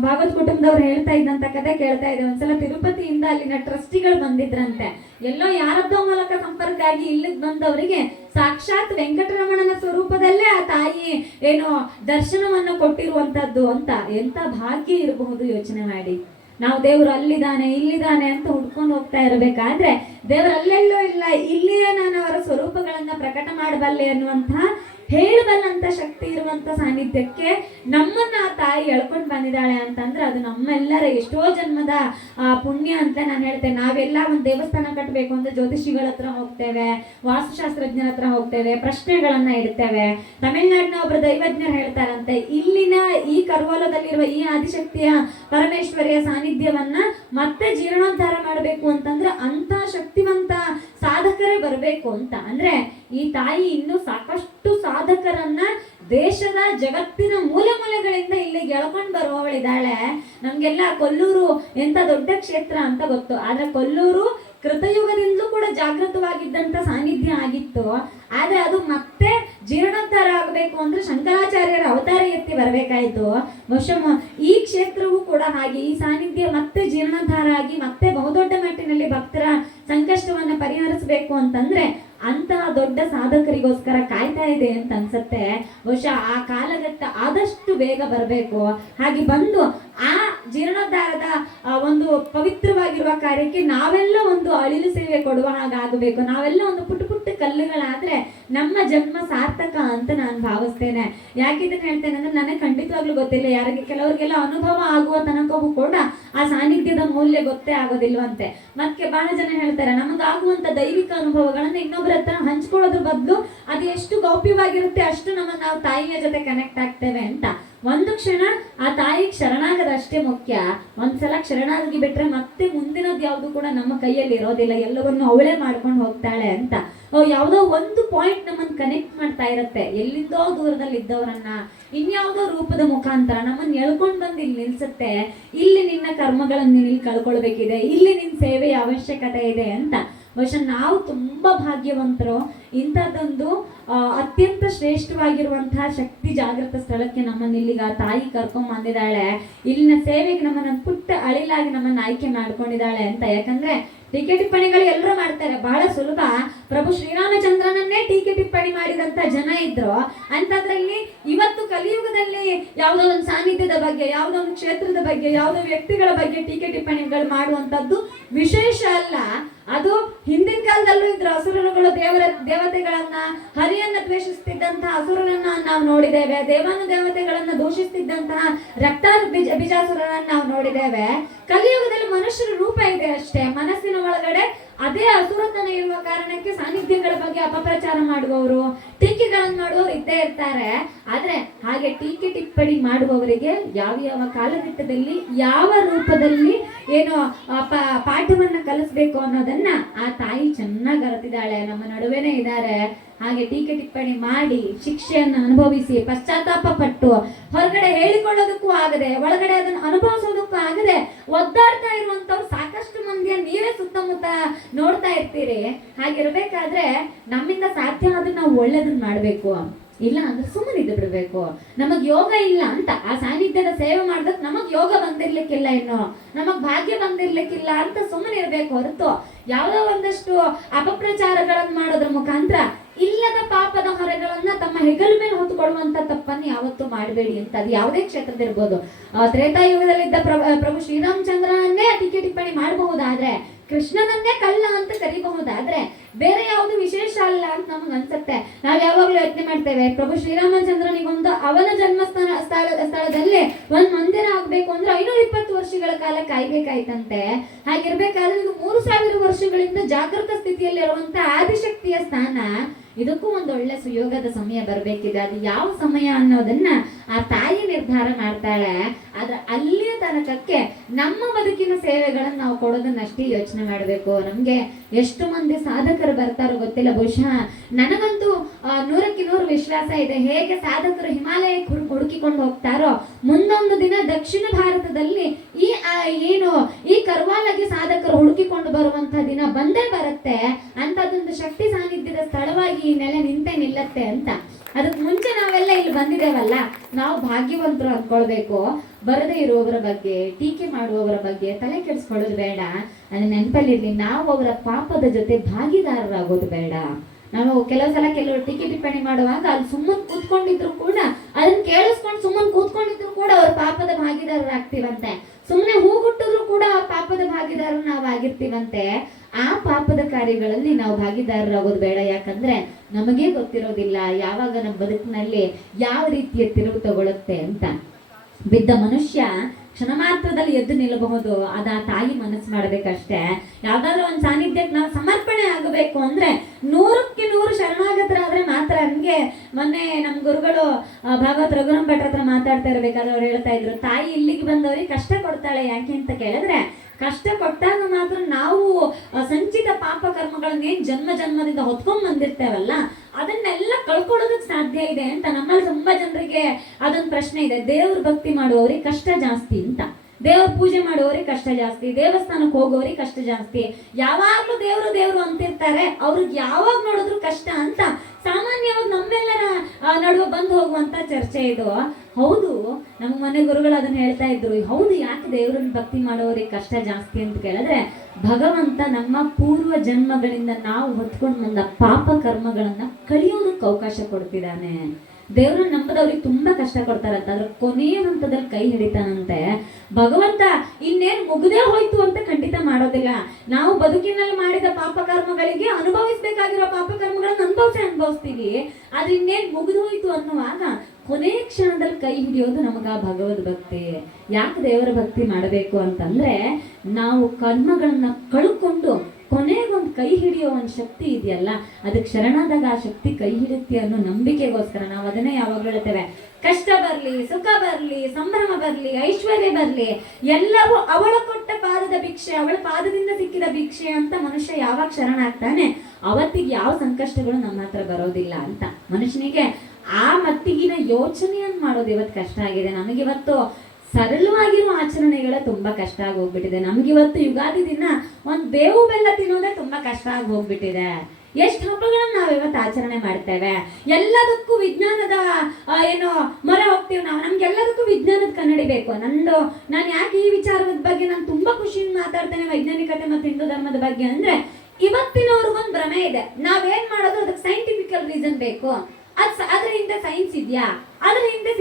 ಭಾಗವತ್ ಕುಟುಂಬದವ್ರು ಹೇಳ್ತಾ ಇದ್ದಂತ ಕತೆ ಕೇಳ್ತಾ ಇದ್ದೆ. ಒಂದ್ಸಲ ತಿರುಪತಿಯಿಂದ ಅಲ್ಲಿನ ಟ್ರಸ್ಟಿಗಳು ಬಂದಿದ್ರಂತೆ. ಎಲ್ಲೋ ಯಾರದ್ದೋ ಮೂಲಕ ಸಂಪರ್ಕ ಆಗಿ ಇಲ್ಲಿಗೆ ಬಂದವರಿಗೆ ಸಾಕ್ಷಾತ್ ವೆಂಕಟರಮಣನ ಸ್ವರೂಪದಲ್ಲೇ ಆ ತಾಯಿ ಏನೋ ದರ್ಶನವನ್ನು ಕೊಟ್ಟಿರುವಂತದ್ದು ಅಂತ. ಎಂತ ಭಾಗ್ಯ ಇರಬಹುದು ಯೋಚನೆ ಮಾಡಿ. ನಾವು ದೇವರು ಅಲ್ಲಿದ್ದಾನೆ ಇಲ್ಲಿದ್ದಾನೆ ಅಂತ ಹುಡ್ಕೊಂಡು ಹೋಗ್ತಾ ಇರಬೇಕಾದ್ರೆ ದೇವರು ಅಲ್ಲೆಲ್ಲೋ ಇಲ್ಲ, ಇಲ್ಲಿಯೇ ನಾನು ಅವರ ಸ್ವರೂಪಗಳನ್ನ ಪ್ರಕಟ ಮಾಡಬಲ್ಲೆ ಅನ್ನುವಂತಹ ಹೇಳಬಲ್ಲಂತ ಶಕ್ತಿ ಇರುವಂತ ಸಾನ್ನಿಧ್ಯಕ್ಕೆ ನಮ್ಮನ್ನ ಆ ತಾಯಿ ಎಳ್ಕೊಂಡು ಬಂದಿದ್ದಾಳೆ ಅಂತಂದ್ರೆ ಅದು ನಮ್ಮೆಲ್ಲರ ಎಷ್ಟೋ ಜನ್ಮದ ಪುಣ್ಯ ಅಂತ ನಾನು ಹೇಳ್ತೇನೆ. ನಾವೆಲ್ಲ ಒಂದು ದೇವಸ್ಥಾನ ಕಟ್ಟಬೇಕು ಅಂದ್ರೆ ಜ್ಯೋತಿಷಿಗಳ ಹತ್ರ ಹೋಗ್ತೇವೆ, ವಾಸ್ತುಶಾಸ್ತ್ರಜ್ಞರ ಹತ್ರ ಹೋಗ್ತೇವೆ, ಪ್ರಶ್ನೆಗಳನ್ನ ಇಡ್ತೇವೆ. ತಮಿಳ್ನಾಡಿನ ಒಬ್ಬರು ದೈವಜ್ಞರು ಹೇಳ್ತಾರಂತೆ, ಇಲ್ಲಿನ ಈ ಕರ್ವಾಲದಲ್ಲಿರುವ ಈ ಆದಿಶಕ್ತಿಯ ಪರಮೇಶ್ವರಿಯ ಸಾನ್ನಿಧ್ಯವನ್ನ ಮತ್ತೆ ಜೀರ್ಣೋದ್ಧಾರ ಮಾಡಬೇಕು ಅಂತಂದ್ರೆ ಅಂತ ಶಕ್ತಿವಂತ ಸಾಧಕರೇ ಬರಬೇಕು ಅಂತ. ಅಂದ್ರೆ ಈ ತಾಯಿ ಇನ್ನೂ ಸಾಕಷ್ಟು ಸಾಧಕರನ್ನ ದೇಶದ ಜಗತ್ತಿನ ಮೂಲೆ ಮೂಲೆಗಳಿಂದ ಇಲ್ಲಿಗೆ ಎಳ್ಕೊಂಡು ಬರುವವಳಿದ್ದಾಳೆ. ನಮ್ಗೆಲ್ಲ ಕೊಲ್ಲೂರು ಎಂತ ದೊಡ್ಡ ಕ್ಷೇತ್ರ ಅಂತ ಗೊತ್ತು, ಆದ್ರೆ ಕೊಲ್ಲೂರು ಕೃತಯುಗದಿಂದಲೂ ಕೂಡ ಜಾಗೃತವಾಗಿದ್ದಂತ ಸಾನ್ನಿಧ್ಯ ಆಗಿತ್ತು. ಆದ್ರೆ ಅದು ಮತ್ತೆ ಜೀರ್ಣೋದ್ಧಾರ ಆಗಬೇಕು ಅಂದ್ರೆ ಶಂಕರಾಚಾರ್ಯರ ಅವತಾರ ಎತ್ತಿ ಬರಬೇಕಾಯ್ತು. ಬಹುಶಃ ಈ ಕ್ಷೇತ್ರವೂ ಕೂಡ ಹಾಗೆ, ಈ ಸಾನ್ನಿಧ್ಯ ಮತ್ತೆ ಜೀರ್ಣೋದ್ಧಾರ ಆಗಿ ಮತ್ತೆ ಬಹುದೊಡ್ಡ ಮಟ್ಟಿನಲ್ಲಿ ಭಕ್ತರ ಸಂಕಷ್ಟವನ್ನ ಪರಿಹರಿಸಬೇಕು ಅಂತಂದ್ರೆ ಅಂತಹ ದೊಡ್ಡ ಸಾಧಕರಿಗೋಸ್ಕರ ಕಾಯ್ತಾ ಇದೆ ಅಂತ ಅನ್ಸತ್ತೆ. ಬಹುಶಃ ಆ ಕಾಲಘಟ್ಟ ಆದಷ್ಟು ಬೇಗ ಬರಬೇಕು. ಹಾಗೆ ಬಂದು ಆ ಜೀರ್ಣೋದ್ಧಾರದ ಒಂದು ಪವಿತ್ರವಾಗಿರುವ ಕಾರ್ಯಕ್ಕೆ ನಾವೆಲ್ಲ ಒಂದು ಅಳಿಲು ಸೇವೆ ಕೊಡುವ ಹಾಗಾಗಬೇಕು. ನಾವೆಲ್ಲ ಒಂದು ಪುಟ್ಟ ಪುಟ್ಟ ಕಲ್ಲುಗಳಾದ್ರೆ ನಮ್ಮ ಜನ್ಮ ಸಾರ್ಥಕ ಅಂತ ನಾನು ಭಾವಿಸ್ತೇನೆ. ಯಾಕಿದನ್ನ ಹೇಳ್ತೇನೆ ಅಂದ್ರೆ ನನಗೆ ಖಂಡಿತವಾಗ್ಲೂ ಗೊತ್ತಿಲ್ಲ, ಯಾರಿಗೆ ಕೆಲವರಿಗೆಲ್ಲ ಅನುಭವ ಆಗುವ ತನಕವೂ ಕೂಡ ಆ ಸಾನ್ನಿಧ್ಯದ ಮೌಲ್ಯ ಗೊತ್ತೇ ಆಗೋದಿಲ್ವಂತೆ. ಮತ್ತೆ ಬಹಳ ಜನ ಹೇಳ್ತಾರೆ ನಮಗಾಗುವಂತ ದೈವಿಕ ಅನುಭವಗಳನ್ನ ಇನ್ನೊಬ್ಬರ ಹತ್ರ ಹಂಚ್ಕೊಳ್ಳೋದ್ರ ಬದಲು ಅದು ಎಷ್ಟು ಗೌಪ್ಯವಾಗಿರುತ್ತೆ ಅಷ್ಟು ನಾವು ತಾಯಿಯ ಜೊತೆ ಕನೆಕ್ಟ್ ಆಗ್ತೇವೆ ಅಂತ. ಒಂದು ಕ್ಷಣ ಆ ತಾಯಿಗೆ ಶರಣಾಗದಷ್ಟೇ ಮುಖ್ಯ. ಒಂದ್ಸಲ ಶರಣಾಗಿ ಬಿಟ್ರೆ ಮತ್ತೆ ಮುಂದಿನದ್ದು ಯಾವುದು ಕೂಡ ನಮ್ಮ ಕೈಯಲ್ಲಿ ಇರೋದಿಲ್ಲ, ಎಲ್ಲವನ್ನು ಅವಳೇ ಮಾಡ್ಕೊಂಡು ಹೋಗ್ತಾಳೆ ಅಂತ. ಯಾವುದೋ ಒಂದು ಪಾಯಿಂಟ್ ನಮ್ಮನ್ನು ಕನೆಕ್ಟ್ ಮಾಡ್ತಾ ಇರತ್ತೆ, ಎಲ್ಲಿಂದೋ ದೂರದಲ್ಲಿ ಇದ್ದವರನ್ನ ಇನ್ಯಾವುದೋ ರೂಪದ ಮುಖಾಂತರ ನಮ್ಮನ್ನು ಎಳ್ಕೊಂಡು ಬಂದು ಇಲ್ಲಿ ನಿಲ್ಸುತ್ತೆ. ಇಲ್ಲಿ ನಿನ್ನ ಕರ್ಮಗಳನ್ನು ಇಲ್ಲಿ ಕಳ್ಕೊಳ್ಬೇಕಿದೆ, ಇಲ್ಲಿ ನಿನ್ನ ಸೇವೆಯ ಅವಶ್ಯಕತೆ ಇದೆ ಅಂತ. ಬಹುಶಃ ನಾವು ತುಂಬಾ ಭಾಗ್ಯವಂತರು. ಇಂಥದ್ದೊಂದು ಅತ್ಯಂತ ಶ್ರೇಷ್ಠವಾಗಿರುವಂತಹ ಶಕ್ತಿ ಜಾಗೃತ ಸ್ಥಳಕ್ಕೆ ನಮ್ಮನ್ನ ಇಲ್ಲಿಗ ತಾಯಿ ಕರ್ಕೊಂಡ್ ಬಂದಿದ್ದಾಳೆ. ಇಲ್ಲಿನ ಸೇವೆಗೆ ನಮ್ಮನ್ನ ಪುಟ್ಟ ಅಳಿಲಾಗಿ ನಮ್ಮನ್ನ ಆಯ್ಕೆ ಮಾಡ್ಕೊಂಡಿದ್ದಾಳೆ ಅಂತ. ಯಾಕಂದ್ರೆ ಟೀಕೆ ಟಿಪ್ಪಣಿಗಳು ಎಲ್ಲರೂ ಮಾಡ್ತಾರೆ, ಬಹಳ ಸುಲಭ. ಪ್ರಭು ಶ್ರೀರಾಮಚಂದ್ರನನ್ನೇ ಟೀಕೆ ಟಿಪ್ಪಣಿ ಮಾಡಿದಂತ ಜನ ಇದ್ರು. ಅಂತದ್ರಲ್ಲಿ ಇವತ್ತು ಕಲಿಯುಗದಲ್ಲಿ ಯಾವುದೋ ಒಂದು ಸಾನ್ನಿಧ್ಯದ ಬಗ್ಗೆ, ಯಾವುದೋ ಒಂದು ಕ್ಷೇತ್ರದ ಬಗ್ಗೆ, ಯಾವುದೋ ವ್ಯಕ್ತಿಗಳ ಬಗ್ಗೆ ಟೀಕೆ ಟಿಪ್ಪಣಿಗಳು ಮಾಡುವಂತದ್ದು ವಿಶೇಷ ಅಲ್ಲ. ಅದು ಹಿಂದಿನ ಕಾಲದಲ್ಲೂ ಇದ್ರು. ಅಸುರರುಗಳು ದೇವತೆಗಳನ್ನ ಹರಿಯನ್ನ ದ್ವೇಷಿಸ್ತಿದ್ದಂತಹ ಅಸುರರನ್ನ ನಾವು ನೋಡಿದ್ದೇವೆ. ದೇವಾನುದೇವತೆಗಳನ್ನ ದೂಷಿಸ್ತಿದ್ದಂತಹ ರಕ್ತ ಬೀಜಾಸುರರನ್ನ ನಾವು ನೋಡಿದ್ದೇವೆ. ಕಲಿಯುಗದಲ್ಲಿ ಮನುಷ್ಯರ ರೂಪ ಇದೆ ಅಷ್ಟೇ, ಮನಸ್ಸಿನ ಒಳಗಡೆ ಅದೇ ಅಸುರತನ ಇರುವ ಕಾರಣಕ್ಕೆ ಸಾನ್ನಿಧ್ಯಗಳ ಬಗ್ಗೆ ಅಪಪ್ರಚಾರ ಮಾಡುವವರು, ಟೀಕೆಗಳನ್ನು ಮಾಡುವವರು ಇದ್ದೇ ಇರ್ತಾರೆ. ಆದ್ರೆ ಹಾಗೆ ಟೀಕೆ ಟಿಪ್ಪಣಿ ಮಾಡುವವರಿಗೆ ಯಾವ ಕಾಲಘಟ್ಟದಲ್ಲಿ ಯಾವ ರೂಪದಲ್ಲಿ ಏನು ಪಾಠವನ್ನ ಕಲಿಸ್ಬೇಕು ಅನ್ನೋದನ್ನ ಆ ತಾಯಿ ಚೆನ್ನಾಗಿ ಅರಿತಿದ್ದಾಳೆ. ನಮ್ಮ ನಡುವೆನೇ ಇದ್ದಾರೆ. ಹಾಗೆ ಟೀಕೆ ಟಿಪ್ಪಣಿ ಮಾಡಿ ಶಿಕ್ಷೆಯನ್ನು ಅನುಭವಿಸಿ ಪಶ್ಚಾತ್ತಾಪ ಪಟ್ಟು ಹೊರಗಡೆ ಹೇಳಿಕೊಳ್ಳೋದಕ್ಕೂ ಆಗದೆ, ಒಳಗಡೆ ಅದನ್ನು ಅನುಭವಿಸೋದಕ್ಕೂ ಆಗದೆ ಒದ್ದಾಡ್ತಾ ಇರುವಂತವ್ರು ಸಾಕಷ್ಟು ಮಂದಿಯ ನೀವೇ ಸುತ್ತಮುತ್ತ ನೋಡ್ತಾ ಇರ್ತೀರಿ. ಹಾಗಿರ್ಬೇಕಾದ್ರೆ ನಮ್ಮಿಂದ ಸಾಧ್ಯ ಆದ್ರೆ ನಾವು ಒಳ್ಳೇದನ್ನ ಮಾಡ್ಬೇಕು, ಇಲ್ಲ ಅಂದ್ರೆ ಸುಮ್ಮನೆ ಇದ್ದು ಬಿಡ್ಬೇಕು. ನಮಗ್ ಯೋಗ ಇಲ್ಲ ಅಂತ ಆ ಸಾನ್ನಿಧ್ಯದ ಸೇವೆ ಮಾಡ್ದಕ್ ನಮಗ್ ಯೋಗ ಬಂದಿರ್ಲಿಕ್ಕಿಲ್ಲ, ಇನ್ನು ನಮಗ್ ಭಾಗ್ಯ ಬಂದಿರ್ಲಿಕ್ಕಿಲ್ಲ ಅಂತ ಸುಮ್ಮನೆ ಇರ್ಬೇಕು ಹೊರತು ಯಾವುದೋ ಒಂದಷ್ಟು ಅಪಪ್ರಚಾರಗಳನ್ನ ಮಾಡೋದ್ರ ಮುಖಾಂತರ ಇಲ್ಲದ ಪಾಪದ ಹೊರೆಗಳನ್ನ ತಮ್ಮ ಹೆಗಲ ಮೇಲೆ ಹೊತ್ತುಕೊಳ್ಳುವಂತ ತಪ್ಪನ್ನು ಯಾವತ್ತೂ ಮಾಡಬೇಡಿ ಅಂತ. ಅದು ಯಾವುದೇ ಕ್ಷೇತ್ರದಿರ್ಬೋದು. ತ್ರೇತಾಯುಗದಲ್ಲಿದ್ದ ಪ್ರಭು ಶ್ರೀರಾಮಚಂದ್ರನನ್ನೇ ಟೀಕೆ ಟಿಪ್ಪಣಿ ಮಾಡಬಹುದಾದ್ರೆ, ಕೃಷ್ಣನನ್ನೇ ಕಳ್ಳ ಅಂತ ಕರಿಬಹುದಾದ್ರೆ ಬೇರೆ ಯಾವುದು ವಿಶೇಷ ಅಲ್ಲ ಅಂತ ನಮ್ಗೆ ಅನ್ಸುತ್ತೆ. ನಾವ್ ಯಾವಾಗ್ಲೂ ಯೋಚನೆ ಮಾಡ್ತೇವೆ, ಪ್ರಭು ಶ್ರೀರಾಮಚಂದ್ರನಿಗೊಂದು ಅವನ ಸ್ಥಳದಲ್ಲಿ ಒಂದ್ ಮಂದಿರ ಆಗ್ಬೇಕು ಅಂದ್ರೆ 520 ವರ್ಷಗಳ ಕಾಲ ಕಾಯ್ಬೇಕಾಯ್ತಂತೆ. ಹಾಗಿರ್ಬೇಕಾದ್ರೆ ಇದು 3000 ವರ್ಷಗಳಿಂದ ಜಾಗೃತ ಸ್ಥಿತಿಯಲ್ಲಿ ಇರುವಂತ ಆದಿಶಕ್ತಿಯ ಸ್ಥಾನ. ಇದಕ್ಕೂ ಒಂದು ಒಳ್ಳೆ ಸುಯೋಗದ ಸಮಯ ಬರ್ಬೇಕಿದೆ. ಅದು ಯಾವ ಸಮಯ ಅನ್ನೋದನ್ನ ಆ ತಾಯಿ ನಿರ್ಧಾರ ಮಾಡ್ತಾಳೆ. ಆದ್ರೆ ಅಲ್ಲಿಯ ತನಕಕ್ಕೆ ನಮ್ಮ ಬದುಕಿನ ಸೇವೆಗಳನ್ನ ನಾವು ಕೊಡೋದನ್ನಷ್ಟೇ ಯೋಚನೆ ಮಾಡಬೇಕು. ನಮ್ಗೆ ಎಷ್ಟು ಮಂದಿ ಸಾಧಕರು ಬರ್ತಾರೋ ಗೊತ್ತಿಲ್ಲ. ಬಹುಶಃ ನನಗಂತೂ 100% ವಿಶ್ವಾಸ ಇದೆ. ಹೇಗೆ ಸಾಧಕರು ಹಿಮಾಲಯಕ್ಕೆ ಹುಡುಕಿಕೊಂಡು ಹೋಗ್ತಾರೋ, ಮುಂದೊಂದು ದಿನ ದಕ್ಷಿಣ ಭಾರತದಲ್ಲಿ ಈ ಕರ್ವಾಲಗೆ ಸಾಧಕರು ಹುಡುಕಿಕೊಂಡು ಬರುವಂತಹ ದಿನ ಬಂದೇ ಬರುತ್ತೆ. ಅಂತದೊಂದು ಶಕ್ತಿ ಸಾನ್ನಿಧ್ಯದ ಸ್ಥಳವಾಗಿ ಈ ನೆಲೆ ನಿಂತೆ ನಿಲ್ಲತ್ತೆ ಅಂತ. ಅದಕ್ಕೆ ಮುಂಚೆ ನಾವೆಲ್ಲ ಇಲ್ಲಿ ಬಂದಿದ್ದೇವಲ್ಲ, ನಾವು ಭಾಗ್ಯವಂತರು ಅಂದ್ಕೊಳ್ಬೇಕು. ಬರದೇ ಇರುವವರ ಬಗ್ಗೆ, ಟೀಕೆ ಮಾಡುವವರ ಬಗ್ಗೆ ತಲೆ ಕೆಡಿಸ್ಕೊಳ್ಳೋದು ಬೇಡ. ಅದನ್ನ ನೆನಪಲ್ಲಿರ್ಲಿ, ನಾವು ಅವರ ಪಾಪದ ಜೊತೆ ಭಾಗಿದಾರರಾಗೋದು ಬೇಡ. ನಾವು ಕೆಲವರು ಟೀಕೆ ಟಿಪ್ಪಣಿ ಮಾಡುವಾಗ ಅಲ್ಲಿ ಸುಮ್ಮನೆ ಕೂತ್ಕೊಂಡಿದ್ರು ಕೂಡ, ಅದನ್ನ ಕೇಳಿಸ್ಕೊಂಡು ಸುಮ್ಮನೆ ಕೂತ್ಕೊಂಡಿದ್ರು ಕೂಡ ಅವ್ರ ಪಾಪದ ಭಾಗಿದಾರರಾಗ್ತೀವಂತೆ. ಸುಮ್ಮನೆ ಹೂಗುಟ್ಟಿದ್ರು ಕೂಡ ಅವ್ರ ಪಾಪದ ಭಾಗಿದಾರರು ನಾವು ಆಗಿರ್ತೀವಂತೆ. ಆ ಪಾಪದ ಕಾರ್ಯಗಳಲ್ಲಿ ನಾವು ಭಾಗಿದಾರರಾಗೋದು ಬೇಡ. ಯಾಕಂದ್ರೆ ನಮಗೇ ಗೊತ್ತಿರೋದಿಲ್ಲ ಯಾವಾಗ ನಮ್ಮ ಬದುಕಿನಲ್ಲಿ ಯಾವ ರೀತಿಯ ತಿರುವು ತಗೊಳುತ್ತೆ ಅಂತ. ಬಿದ್ದ ಮನುಷ್ಯ ಕ್ಷಣ ಮಾತ್ರದಲ್ಲಿ ಎದ್ದು ನಿಲ್ಲಬಹುದು. ಅದ ತಾಯಿ ಮನಸ್ಸು ಮಾಡ್ಬೇಕಷ್ಟೇ. ಯಾವ್ದಾದ್ರು ಒಂದು ಸಾನ್ನಿಧ್ಯಕ್ಕೆ ನಾವು ಸಮರ್ಪಣೆ ಆಗಬೇಕು ಅಂದ್ರೆ 100ಕ್ಕೆ 100 ಶರಣಾಗತರಾದ್ರೆ ಮಾತ್ರ. ಹಂಗೆ ಮೊನ್ನೆ ನಮ್ಮ ಗುರುಗಳು ಭಾಗವತ್ ರಘುರಾಮ್ ಭಟ್ರ ಹತ್ರ ಮಾತಾಡ್ತಾ ಇರ್ಬೇಕಾದ್ರೆ ಅವ್ರು ಹೇಳ್ತಾ ಇದ್ರು, ತಾಯಿ ಇಲ್ಲಿಗೆ ಬಂದವ್ರಿಗೆ ಕಷ್ಟ ಕೊಡ್ತಾಳೆ. ಯಾಕೆ ಅಂತ ಕೇಳಿದ್ರೆ, ಕಷ್ಟ ಕೊಟ್ಟಾಗ ಮಾತ್ರ ನಾವು ಸಂಚಿತ ಪಾಪ ಕರ್ಮಗಳನ್ನೇನ್ ಜನ್ಮ ಜನ್ಮದಿಂದ ಹೊತ್ಕೊಂಡ್ ಬಂದಿರ್ತೇವಲ್ಲ, ಅದನ್ನೆಲ್ಲ ಕಳ್ಕೊಳ್ಳೋದಕ್ಕೆ ಸಾಧ್ಯ ಇದೆ ಅಂತ. ನಮ್ಮಲ್ಲಿ ತುಂಬಾ ಜನರಿಗೆ ಅದೊಂದು ಪ್ರಶ್ನೆ ಇದೆ, ದೇವ್ರ ಭಕ್ತಿ ಮಾಡುವವ್ರಿಗೆ ಕಷ್ಟ ಜಾಸ್ತಿ ಅಂತ. ದೇವ್ರ ಪೂಜೆ ಮಾಡುವವ್ರಿಗೆ ಕಷ್ಟ ಜಾಸ್ತಿ, ದೇವಸ್ಥಾನಕ್ಕೆ ಹೋಗೋರಿಗೆ ಕಷ್ಟ ಜಾಸ್ತಿ, ಯಾವಾಗ್ಲೂ ದೇವ್ರು ದೇವ್ರು ಅಂತಿರ್ತಾರೆ, ಅವ್ರಿಗೆ ಯಾವಾಗ ನೋಡಿದ್ರು ಕಷ್ಟ ಅಂತ ಸಾಮಾನ್ಯವಾಗಿ ನಮ್ಮೆಲ್ಲರ ನಡುವೆ ಬಂದು ಹೋಗುವಂತ ಚರ್ಚೆ ಇದು. ಹೌದು, ನಮ್ಮ ಮನೆ ಗುರುಗಳು ಅದನ್ನ ಹೇಳ್ತಾ ಇದ್ರು. ಹೌದು, ಯಾಕೆ ದೇವ್ರನ್ನ ಭಕ್ತಿ ಮಾಡೋರಿಗೆ ಕಷ್ಟ ಜಾಸ್ತಿ ಅಂತ ಕೇಳಿದ್ರೆ, ಭಗವಂತ ನಮ್ಮ ಪೂರ್ವ ಜನ್ಮಗಳಿಂದ ನಾವು ಹೊತ್ಕೊಂಡು ಬಂದ ಪಾಪ ಕರ್ಮಗಳನ್ನ ಕಳಿಯೋದಕ್ಕೆ ಅವಕಾಶ ಕೊಡ್ತಿದ್ದಾನೆ. ದೇವ್ರನ್ನ ನಂಬದವ್ರಿಗೆ ತುಂಬಾ ಕಷ್ಟ ಕೊಡ್ತಾರಂತ, ಅದ್ರ ಕೊನೆಯ ಹಂತದಲ್ಲಿ ಕೈ ಹಿಡಿತಾನಂತೆ ಭಗವಂತ. ಇನ್ನೇನು ಮುಗ್ದೇ ಹೋಯ್ತು ಅಂತ ಖಂಡಿತ ಮಾಡೋದಿಲ್ಲ. ನಾವು ಬದುಕಿನಲ್ಲಿ ಮಾಡಿದ ಪಾಪ ಕರ್ಮಗಳಿಗೆ ಅನುಭವಿಸ್ಬೇಕಾಗಿರೋ ಪಾಪ ಕರ್ಮಗಳನ್ನ ಅನುಭವಿಸ್ತೀವಿ. ಆದ್ರೆ ಇನ್ನೇನು ಮುಗಿದು ಹೋಯ್ತು ಅನ್ನುವಾಗ ಕೊನೆ ಕ್ಷಣದಲ್ಲಿ ಕೈ ಹಿಡಿಯೋದು ನಮಗ ಭಗವದ್ ಭಕ್ತಿ. ಯಾಕೆ ದೇವರ ಭಕ್ತಿ ಮಾಡಬೇಕು ಅಂತಂದ್ರೆ, ನಾವು ಕರ್ಮಗಳನ್ನ ಕಳ್ಕೊಂಡು ಕೊನೆಗೊಂದು ಕೈ ಹಿಡಿಯೋ ಒಂದು ಶಕ್ತಿ ಇದೆಯಲ್ಲ, ಅದಕ್ಕೆ ಶರಣಾದಾಗ ಆ ಶಕ್ತಿ ಕೈ ಹಿಡಿಯುತ್ತೆ ಅನ್ನೋ ನಂಬಿಕೆಗೋಸ್ಕರ ನಾವು ಅದನ್ನೇ ಯಾವಾಗಲೂ ಹೇಳ್ತೇವೆ. ಕಷ್ಟ ಬರ್ಲಿ, ಸುಖ ಬರ್ಲಿ, ಸಂಭ್ರಮ ಬರ್ಲಿ, ಐಶ್ವರ್ಯ ಬರ್ಲಿ, ಎಲ್ಲವೂ ಅವಳ ಕೊಟ್ಟ ಪಾದದ ಭಿಕ್ಷೆ, ಅವಳ ಪಾದದಿಂದ ಸಿಕ್ಕಿದ ಭಿಕ್ಷೆ ಅಂತ ಮನುಷ್ಯ ಯಾವಾಗ ಶರಣಾಗ್ತಾನೆ ಅವತ್ತಿಗೆ ಯಾವ ಸಂಕಷ್ಟಗಳು ನಮ್ಮ ಹತ್ರ ಬರೋದಿಲ್ಲ ಅಂತ. ಮನುಷ್ಯನಿಗೆ ಆ ಮಟ್ಟಿಗಿನ ಯೋಚನೆಯನ್ನು ಮಾಡೋದು ಇವತ್ತು ಕಷ್ಟ ಆಗಿದೆ. ನಮಗಿವತ್ತು ಸರಳವಾಗಿರುವ ಆಚರಣೆಗಳೇ ತುಂಬಾ ಕಷ್ಟ ಆಗಿ ಹೋಗ್ಬಿಟ್ಟಿದೆ. ನಮಗಿವತ್ತು ಯುಗಾದಿ ದಿನ ಒಂದು ಬೇವು ಬೆಲ್ಲ ತಿನ್ನೋದೇ ತುಂಬಾ ಕಷ್ಟ ಆಗಿ ಹೋಗ್ಬಿಟ್ಟಿದೆ. ಎಷ್ಟು ಹಬ್ಬಗಳನ್ನ ನಾವು ಇವತ್ತು ಆಚರಣೆ ಮಾಡ್ತೇವೆ. ಎಲ್ಲದಕ್ಕೂ ವಿಜ್ಞಾನದ ಏನೋ ಮೊರೆ ಹೋಗ್ತೀವಿ ನಾವು. ನಮ್ಗೆಲ್ಲದಕ್ಕೂ ವಿಜ್ಞಾನದ ಕನ್ನಡಿ ಬೇಕು. ನಾನು ಯಾಕೆ ಈ ವಿಚಾರದ ಬಗ್ಗೆ ನಾನು ತುಂಬಾ ಖುಷಿಯಿಂದ ಮಾತಾಡ್ತೇನೆ ವೈಜ್ಞಾನಿಕತೆ ಮತ್ತು ಹಿಂದೂ ಧರ್ಮದ ಬಗ್ಗೆ ಅಂದ್ರೆ, ಇವತ್ತಿನವ್ರಿಗೊಂದು ಭ್ರಮೆ ಇದೆ. ನಾವೇನ್ ಮಾಡೋದು ಅದಕ್ಕೆ ಸೈಂಟಿಫಿಕಲ್ ರೀಸನ್ ಬೇಕು. ಅದ್ರ ಹಿಂದೆ ಸೈನ್ಸ್ ಇದೆಯಾ, ಅದ್ರ ಹಿಂದೆ